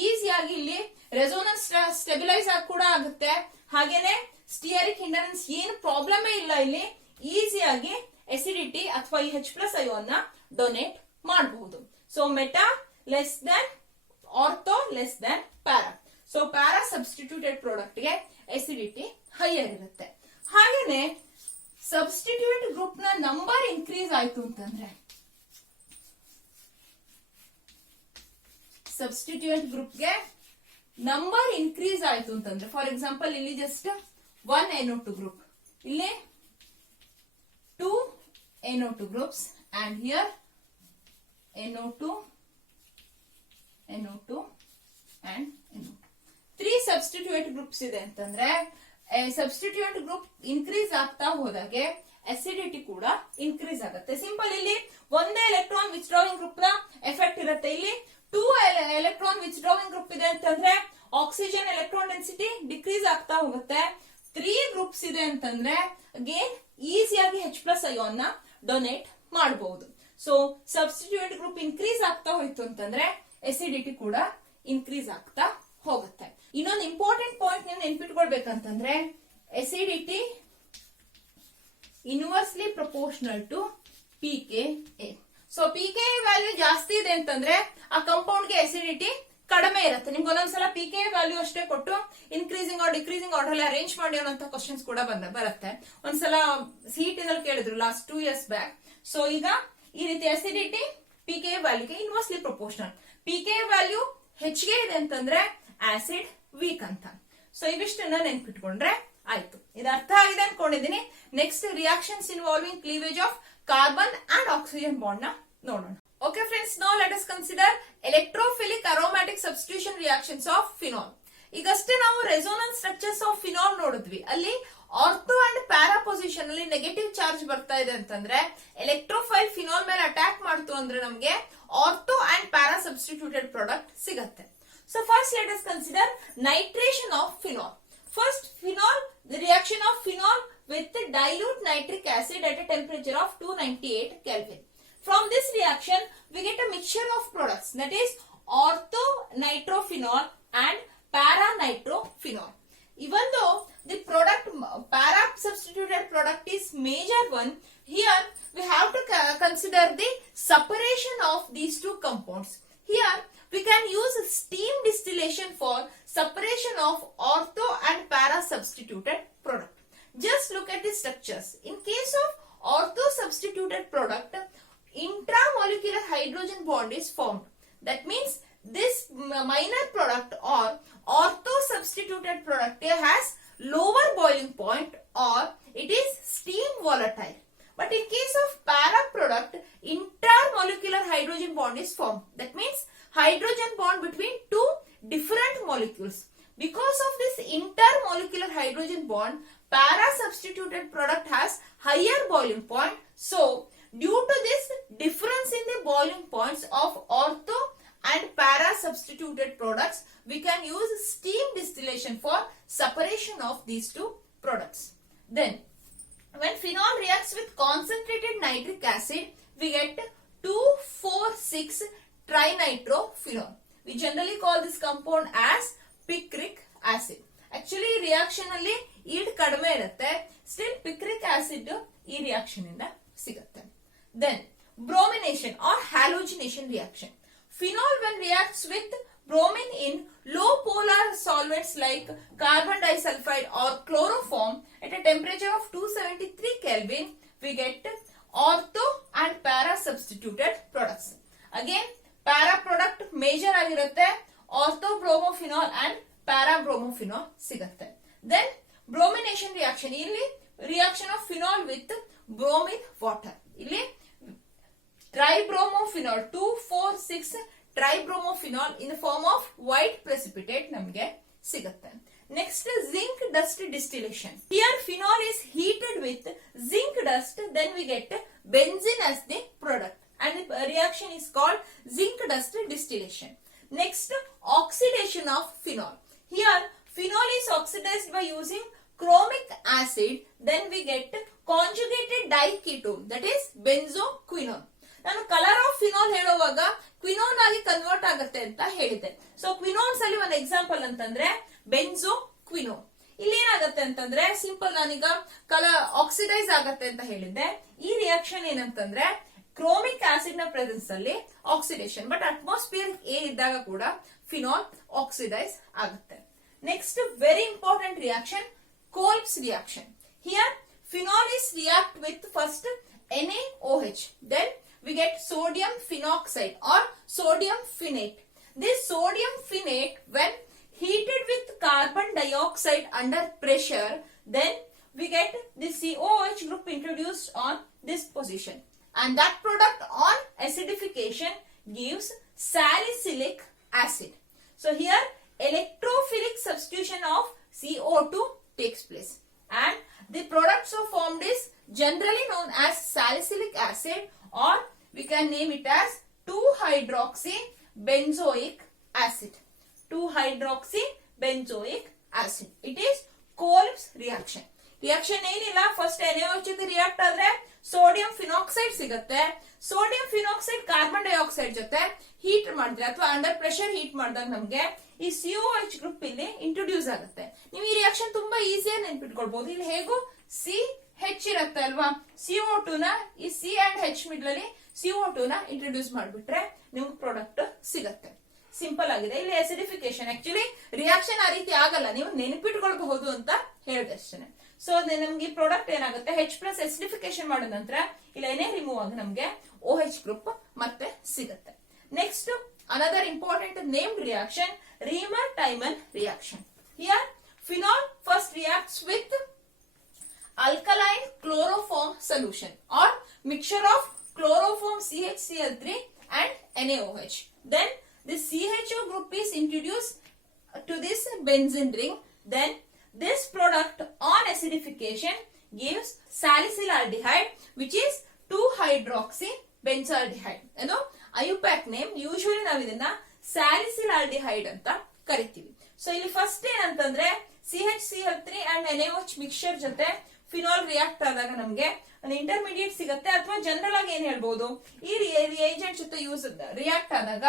ಈಸಿಯಾಗಿ ಇಲ್ಲಿ resonance stabilise ಆಗಿ ಕೂಡ ಆಗುತ್ತೆ, ಹಾಗೇನೆ ಸ್ಟಿಯರಿಕ್ ಹಿಂಡರೆನ್ಸ್ ಏನು ಪ್ರಾಬ್ಲಮ್ ಇಲ್ಲ, ಇಲ್ಲಿ ಈಸಿಯಾಗಿ ಅಸಿಡಿಟಿ ಅಥವಾ ಈ H+ ಅಯೋನ್ ನ ಡೊನೇಟ್ ಮಾಡಬಹುದು. So meta less than ortho less than para. So para substituted product ಗೆ ಅಸಿಡಿಟಿ ಹೈಯರ್ ಇರುತ್ತೆ. ಹಾಗೇನೆ ಸಬ್ಸ್ಟಿಟ್ಯೂಟ್ ಗ್ರೂಪ್ ನ ನಂಬರ್ ಇನ್ಕ್ರೀಸ್ ಆಯ್ತು ಅಂತಂದ್ರೆ, ಸಬ್ಸ್ಟಿಟ್ಯೂಟ್ ಗ್ರೂಪ್ ಗೆ ನಂಬರ್ ಇನ್ಕ್ರೀಸ್ ಆಯ್ತು ಅಂತಂದ್ರೆ, ಫಾರ್ ಎಕ್ಸಾಂಪಲ್ ಇಲ್ಲಿ ಜಸ್ಟ್ 1 NO2 ಗ್ರೂಪ್, ಇಲ್ಲಿ 2 NO2 groups and here NO2 and NO2. 3 substitute groups ಇದೆ ಅಂತಂದ್ರೆ ಸಬ್ಸ್ಟಿಟ್ಯೂಟ್ ಗ್ರೂಪ್ ಇನ್ಕ್ರೀಸ್ ಆಗ್ತಾ ಹೋದಾಗೆ ಅಸಿಡಿಟಿ ಕೂಡ ಇನ್ಕ್ರೀಸ್ ಆಗುತ್ತೆ. ಸಿಂಪಲ್, ಇಲ್ಲಿ ಒಂದೇ ಎಲೆಕ್ಟ್ರಾನ್ ವಿತ್ಡ್ರಾವಿಂಗ್ ಗ್ರೂಪ್ ನ ಎಫೆಕ್ಟ್ ಇರುತ್ತೆ. ಇಲ್ಲಿ 2 ಎಲೆಕ್ಟ್ರಾನ್ ವಿತ್ಡ್ರಾವಿಂಗ್ ಗ್ರೂಪ್ ಇದೆ ಅಂತಂದ್ರೆ ಆಕ್ಸಿಜನ್ ಎಲೆಕ್ಟ್ರಾನ್ ಡೆನ್ಸಿಟಿ ಡಿಕ್ರೀಸ್ ಆಗ್ತಾ ಹೋಗುತ್ತೆ. 3 ಗ್ರೂಪ್ಸ್ ಇದೆ ಅಂತಂದ್ರೆ ಅಗೇನ್ ಈಸಿಯಾಗಿ H+ ಅಯೋನ್ ನ ಡೊನೇಟ್ ಮಾಡಬಹುದು. ಸೊ ಸಬ್ಸ್ಟಿಟ್ಯೂಟ್ ಗ್ರೂಪ್ ಇನ್ಕ್ರೀಸ್ ಆಗ್ತಾ ಹೋಯ್ತು ಅಂತಂದ್ರೆ ಅಸಿಡಿಟಿ ಕೂಡ ಇನ್ಕ್ರೀಸ್ ಆಗ್ತಾ ಹೋಗುತ್ತೆ. ಇನ್ನೊಂದು ಇಂಪಾರ್ಟೆಂಟ್ ಪಾಯಿಂಟ್ ನೀವು ನೆನ್ಪಿಟ್ಕೊಳ್ಬೇಕಂತಂದ್ರೆ, acidity inversely proportional to pKa. So pKa value ಜಾಸ್ತಿ ಇದೆ ಅಂತಂದ್ರೆ ಆ ಕಂಪೌಂಡ್ ಗೆ ಅಸಿಡಿಟಿ ಕಡಿಮೆ ಇರುತ್ತೆ. ನಿಮ್ಗೆ ಒಂದೊಂದ್ಸಲ pKa ವ್ಯಾಲ್ಯೂ ಅಷ್ಟೇ ಕೊಟ್ಟು ಇನ್ಕ್ರೀಸಿಂಗ್ ಆರ್ ಡಿಕ್ರೀಸಿಂಗ್ ಆರ್ಡರ್ ಅಲ್ಲಿ ಅರೇಂಜ್ ಮಾಡಿ ಅನ್ನೋ ಕ್ವಶನ್ಸ್ ಕೂಡ ಬರುತ್ತೆ. ಒಂದ್ಸಲ CET ನಲ್ಲಿ ಕೇಳಿದ್ರು ಲಾಸ್ಟ್ 2 years ಬ್ಯಾಕ್. ಸೊ ಈಗ ಈ ರೀತಿ ಅಸಿಡಿಟಿ pKa ವ್ಯಾಲ್ಯೂಗೆ ಇನ್ವರ್ಸ್ಲಿ ಪ್ರಪೋರ್ಷನಲ್. pKa ವ್ಯಾಲ್ಯೂ ಹೆಚ್ಚಿಗೆ ಇದೆ ಅಂತಂದ್ರೆ ಆಸಿಡ್ ವೀಕ್ ಅಂತ. ಸೊ ಇವಿಷ್ಟನ್ನ ನೆನ್ಪಿಟ್ಕೊಂಡ್ರೆ ಆಯ್ತು. ಇದು ಅರ್ಥ ಆಗಿದೆ ಅನ್ಕೊಂಡಿದೀನಿ. Next reactions involving cleavage of carbon and oxygen bond ನ ನೋಡೋಣ. Okay friends, now let us consider electrophilic aromatic substitution reactions of phenol. ಈಗಷ್ಟೇ ನಾವು ರೆಸೋನೆನ್ಸ್ ಸ್ಟ್ರಕ್ಚರ್ಸ್ ಆಫ್ ಫಿನಾಲ್ ನೋಡಿದ್ವಿ. ಅಲ್ಲಿ ಆರ್ಥೋ ಅಂಡ್ ಪ್ಯಾರಾ ಪೊಸಿಷನ್ ಅಲ್ಲಿ ನೆಗೆಟಿವ್ ಚಾರ್ಜ್ ಬರ್ತಾ ಇದೆ ಅಂತಂದ್ರೆ ಎಲೆಕ್ಟ್ರೋಫೈಲ್ ಫಿನಾಲ್ ಮೇಲೆ ಅಟ್ಯಾಕ್ ಮಾಡ್ತು ಅಂದ್ರೆ ನಮಗೆ ortho and para substituted product ಸಿಗುತ್ತೆ. So first let us consider nitration of phenol. First phenol, the reaction of phenol with dilute nitric acid at a temperature of 298 Kelvin. From this reaction, we get a mixture of products, that is orthonitrophenol and paranitrophenol. Even though the product para substituted product is major one, here we have to consider the separation of these two compounds. Here we can use steam distillation for separation of ortho and para substituted product. Just look at the structures. In case of ortho substituted product, intramolecular hydrogen bond is formed. That means this minor product or ortho substituted product has lower boiling point or it is steam volatile. But in case of para product, intermolecular hydrogen bond is formed. That means hydrogen bond between two different molecules. Because of this intermolecular hydrogen bond, para substituted product has higher boiling point. So due to this difference in the boiling points of ortho and para substituted products, we can use steam distillation for separation of these two products. Then when phenol reacts with concentrated nitric acid, we get 2,4,6 trinitrophenol. We generally call this compound as picric acid. Actually reaction alli yield kadme irutte, still picric acid ee reaction inda sigutte. Then bromination or halogenation reaction. Phenol when reacts with bromine in low polar solvents like carbon disulfide or chloroform at a temperature of 273 Kelvin, we get ortho and para substituted products. Again para product major ಆಗಿರುತ್ತೆ, ortho bromophenol and para bromophenol ಸಿಗುತ್ತೆ. Then bromination reaction, ಇಲ್ಲಿ reaction of phenol with bromine water. ಇಲ್ಲಿ tribromophenol 2,4,6 tribromophenol in the form of white precipitate ನಮಗೆ ಸಿಗುತ್ತೆ. Next zinc dust distillation. Here phenol is heated with zinc dust, then we get benzene as the product and the reaction is called zinc dust distillation. Next oxidation of phenol. Here phenol is oxidized by using chromic acid, then we get conjugated diketone, that is benzoquinone. ನಾನು colour of phenol ಹೇಳುವಾಗ ಕ್ವಿನೋನ್ ಆಗಿ convert ಆಗುತ್ತೆ ಅಂತ ಹೇಳಿದ್ದೆ. So ಕ್ವಿನೋನ್ಸ್ ಅಲ್ಲಿ ಒಂದು example ಅಂತಂದ್ರೆ ಬೆನ್ಸೋ ಕ್ವಿನೋನ್. ಇಲ್ಲಿ ಏನಾಗುತ್ತೆ ಅಂತಂದ್ರೆ ಸಿಂಪಲ್ ನಾನೀಗ ಆಕ್ಸಿಡೈಸ್ ಆಗತ್ತೆ ಅಂತ ಹೇಳಿದ್ದೆ. ಈ ರಿಯಾಕ್ಷನ್ ಏನಂತಂದ್ರೆ ಕ್ರೋಮಿಕ್ ಆಸಿಡ್ ನ ಪ್ರೆಸೆನ್ಸ್ ಅಲ್ಲಿ ಆಕ್ಸಿಡೇಷನ್, ಬಟ್ ಅಟ್ಮಾಸ್ಫಿಯರ್ ಏರ್ ಇದ್ದಾಗ ಕೂಡ ಫಿನಾಲ್ ಆಕ್ಸಿಡೈಸ್ ಆಗುತ್ತೆ. Next very important reaction Kolbe's reaction. Here phenol is react with first NaOH, then we get sodium phenoxide or sodium phenate. This sodium phenate when heated with carbon dioxide under pressure, then we get the COH group introduced on this position, and that product on acidification gives salicylic acid. So here electrophilic substitution of CO2 takes place and the product so formed is generally known as salicylic acid, or we can name it as 2-hydroxybenzoic acid. 2-hydroxybenzoic acid. It is Kolb's reaction. Reaction ಏನಿಲ್ಲ, first NaOH ಜೊತೆ react ಆದ್ರೆ sodium phenoxide ಸಿಗುತ್ತೆ. Sodium phenoxide carbon dioxide ಜೊತೆ heat ಮಾಡಿದ್ರೆ ಅಥವಾ under pressure heat ಮಾಡಿದಾಗ ನಮಗೆ ಈ COH ಗ್ರೂಪ್ ಇಲ್ಲಿ ಇಂಟ್ರೊಡ್ಯೂಸ್ ಆಗುತ್ತೆ. ನೀವು ಈ ರಿಯಾಕ್ಷನ್ ತುಂಬಾ ಈಸಿಯಾಗಿ ನೆನ್ಪಿಟ್ಕೊಳ್ಬಹುದು. ಇಲ್ಲಿ ಹೇಗೂ CH ಇರುತ್ತೆ ಅಲ್ವಾ, CO2 ನ ಈ C and H ಮಿಡ್ಲ್ ಅಲ್ಲಿ CO2 ನ ಇಂಟ್ರೊಡ್ಯೂಸ್ ಮಾಡ್ಬಿಟ್ರೆ ನಿಮ್ಗೆ ಪ್ರಾಡಕ್ಟ್ ಸಿಗತ್ತೆ. ಸಿಂಪಲ್ ಆಗಿದೆ. ಇಲ್ಲಿ ಅಸಿಡಿಫಿಕೇಶನ್ ಆಕ್ಚುಲಿ ರಿಯಾಕ್ಷನ್ ಆ ರೀತಿ ಆಗಲ್ಲ, ನೀವು ನೆನಪಿಟ್ಕೊಳ್ಬಹುದು ಅಂತ ಹೇಳಿದೆ ಅಷ್ಟೇ. ಸೊ ನಮ್ಗೆ ಈ ಪ್ರಾಡಕ್ಟ್ ಏನಾಗುತ್ತೆ, H ಪ್ಲಸ್ ಅಸಿಡಿಫಿಕೇಶನ್ ಮಾಡಿದ ನಂತರ ಇಲ್ಲಿ ಏನೇ ರಿಮೂವ್ ಆಗಿ ನಮ್ಗೆ OH ಗ್ರೂಪ್ ಮತ್ತೆ ಸಿಗುತ್ತೆ. Next another important named reaction Riemann-Tiemann reaction. Here phenol first reacts with alkaline chloroform solution or mixture of chloroform CHCl3 and NaOH. Then the CHO group is introduced to this benzene ring. Then this product on acidification gives salicylaldehyde, which is 2-hydroxybenzaldehyde. IUPAC name usually ನಾವು ಇದನ್ನ ಸ್ಯಾಲಿಸಿಲಾಲ್ಡಿಹೈಡ್ ಅಂತ ಕರಿತೀವಿ. So ಇಲ್ಲಿ first ಏನಂತಂದ್ರೆ CHCl3 and NaOH mixture ಜೊತೆ phenol react ಆದಾಗ ನಮ್ಗೆ ಒಂದು ಇಂಟರ್ಮೀಡಿಯೇಟ್ ಸಿಗುತ್ತೆ, ಅಥವಾ ಜನರಲ್ ಆಗಿ ಏನ್ ಹೇಳ್ಬಹುದು, ಈ ರಿಯೇಜೆಂಟ್ ಜೊತೆ ಯೂಸ್ ರಿಯಾಕ್ಟ್ ಆದಾಗ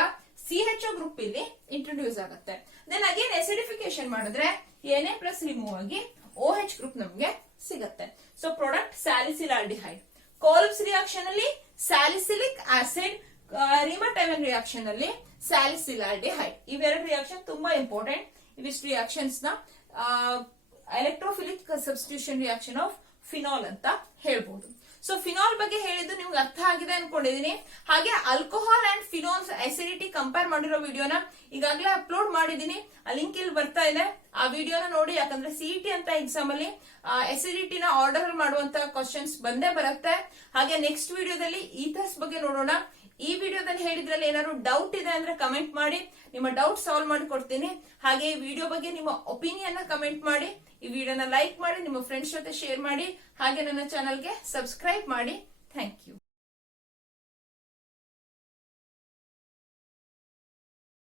CHO ಗ್ರೂಪ್ ಇಲ್ಲಿ ಇಂಟ್ರೊಡ್ಯೂಸ್ ಆಗುತ್ತೆ. ದೆನ್ ಅಗೇನ್ ಅಸಿಡಿಫಿಕೇಶನ್ ಮಾಡಿದ್ರೆ Na ಪ್ಲಸ್ ರಿಮೂವ್ ಆಗಿ OH ಗ್ರೂಪ್ ನಮ್ಗೆ ಸಿಗುತ್ತೆ. So product salicylaldehyde. Kolbe's reaction ಅಲ್ಲಿ ಸ್ಯಾಲಿಸಿಲಿಕ್ ಆಸಿಡ್, Riemann-Tiemann ರಿಯಾಕ್ಷನ್ ಅಲ್ಲಿ ಸ್ಯಾಲಿಸಿಲಾಲ್ಡಿಹೈಡ್. ಇವೆರಡು ರಿಯಾಕ್ಷನ್ ತುಂಬಾ ಇಂಪಾರ್ಟೆಂಟ್. ಇವಿಷ್ಟು ರಿಯಾಕ್ಷನ್ಸ್ ನ electrophilic substitution reaction of phenol ಅಂತ ಹೇಳ್ಬಹುದು. ಸೊ ಫಿನಾಲ್ ಬಗ್ಗೆ ಹೇಳಿದ್ದು ನಿಮ್ಗೆ ಅರ್ಥ ಆಗಿದೆ ಅನ್ಕೊಂಡಿದೀನಿ. ಹಾಗೆ alcohol and phenols acidity compare ಮಾಡಿರೋ ವಿಡಿಯೋನ ಈಗಾಗಲೇ ಅಪ್ಲೋಡ್ ಮಾಡಿದೀನಿ, ಆ ಲಿಂಕ್ ಇಲ್ಲಿ ಬರ್ತಾ ಇದೆ. ಆ ವಿಡಿಯೋನ ನೋಡಿ, ಯಾಕಂದ್ರೆ CET ಅಂತ ಎಕ್ಸಾಮ್ ಅಲ್ಲಿ ಅಸಿಡಿಟಿನ ಆರ್ಡರ್ ಮಾಡುವಂತ ಕ್ವಶನ್ಸ್ ಬಂದೇ ಬರುತ್ತೆ. ಹಾಗೆ ನೆಕ್ಸ್ಟ್ ವಿಡಿಯೋದಲ್ಲಿ ಈಥರ್ಸ್ ಬಗ್ಗೆ ನೋಡೋಣ. ಈ ವಿಡಿಯೋದಲ್ಲಿ ಹೇಳಿದ್ರಲ್ಲಿ ಏನಾದ್ರು ಡೌಟ್ ಇದೆ ಅಂದ್ರೆ ಕಮೆಂಟ್ ಮಾಡಿ, ನಿಮ್ಮ ಡೌಟ್ ಸಾಲ್ವ್ ಮಾಡಿ ಕೊಡ್ತೀನಿ. ಹಾಗೆ ಈ ವಿಡಿಯೋ ಬಗ್ಗೆ ನಿಮ್ಮ ಒಪಿನಿಯನ್ ಕಮೆಂಟ್ ಮಾಡಿ, ಈ ವಿಡಿಯೋನ ಲೈಕ್ ಮಾಡಿ, ನಿಮ್ಮ ಫ್ರೆಂಡ್ಸ್ ಜೊತೆ ಶೇರ್ ಮಾಡಿ, ಹಾಗೆ ನನ್ನ ಚಾನಲ್ಗೆ ಸಬ್ಸ್ಕ್ರೈಬ್ ಮಾಡಿ. Thank you.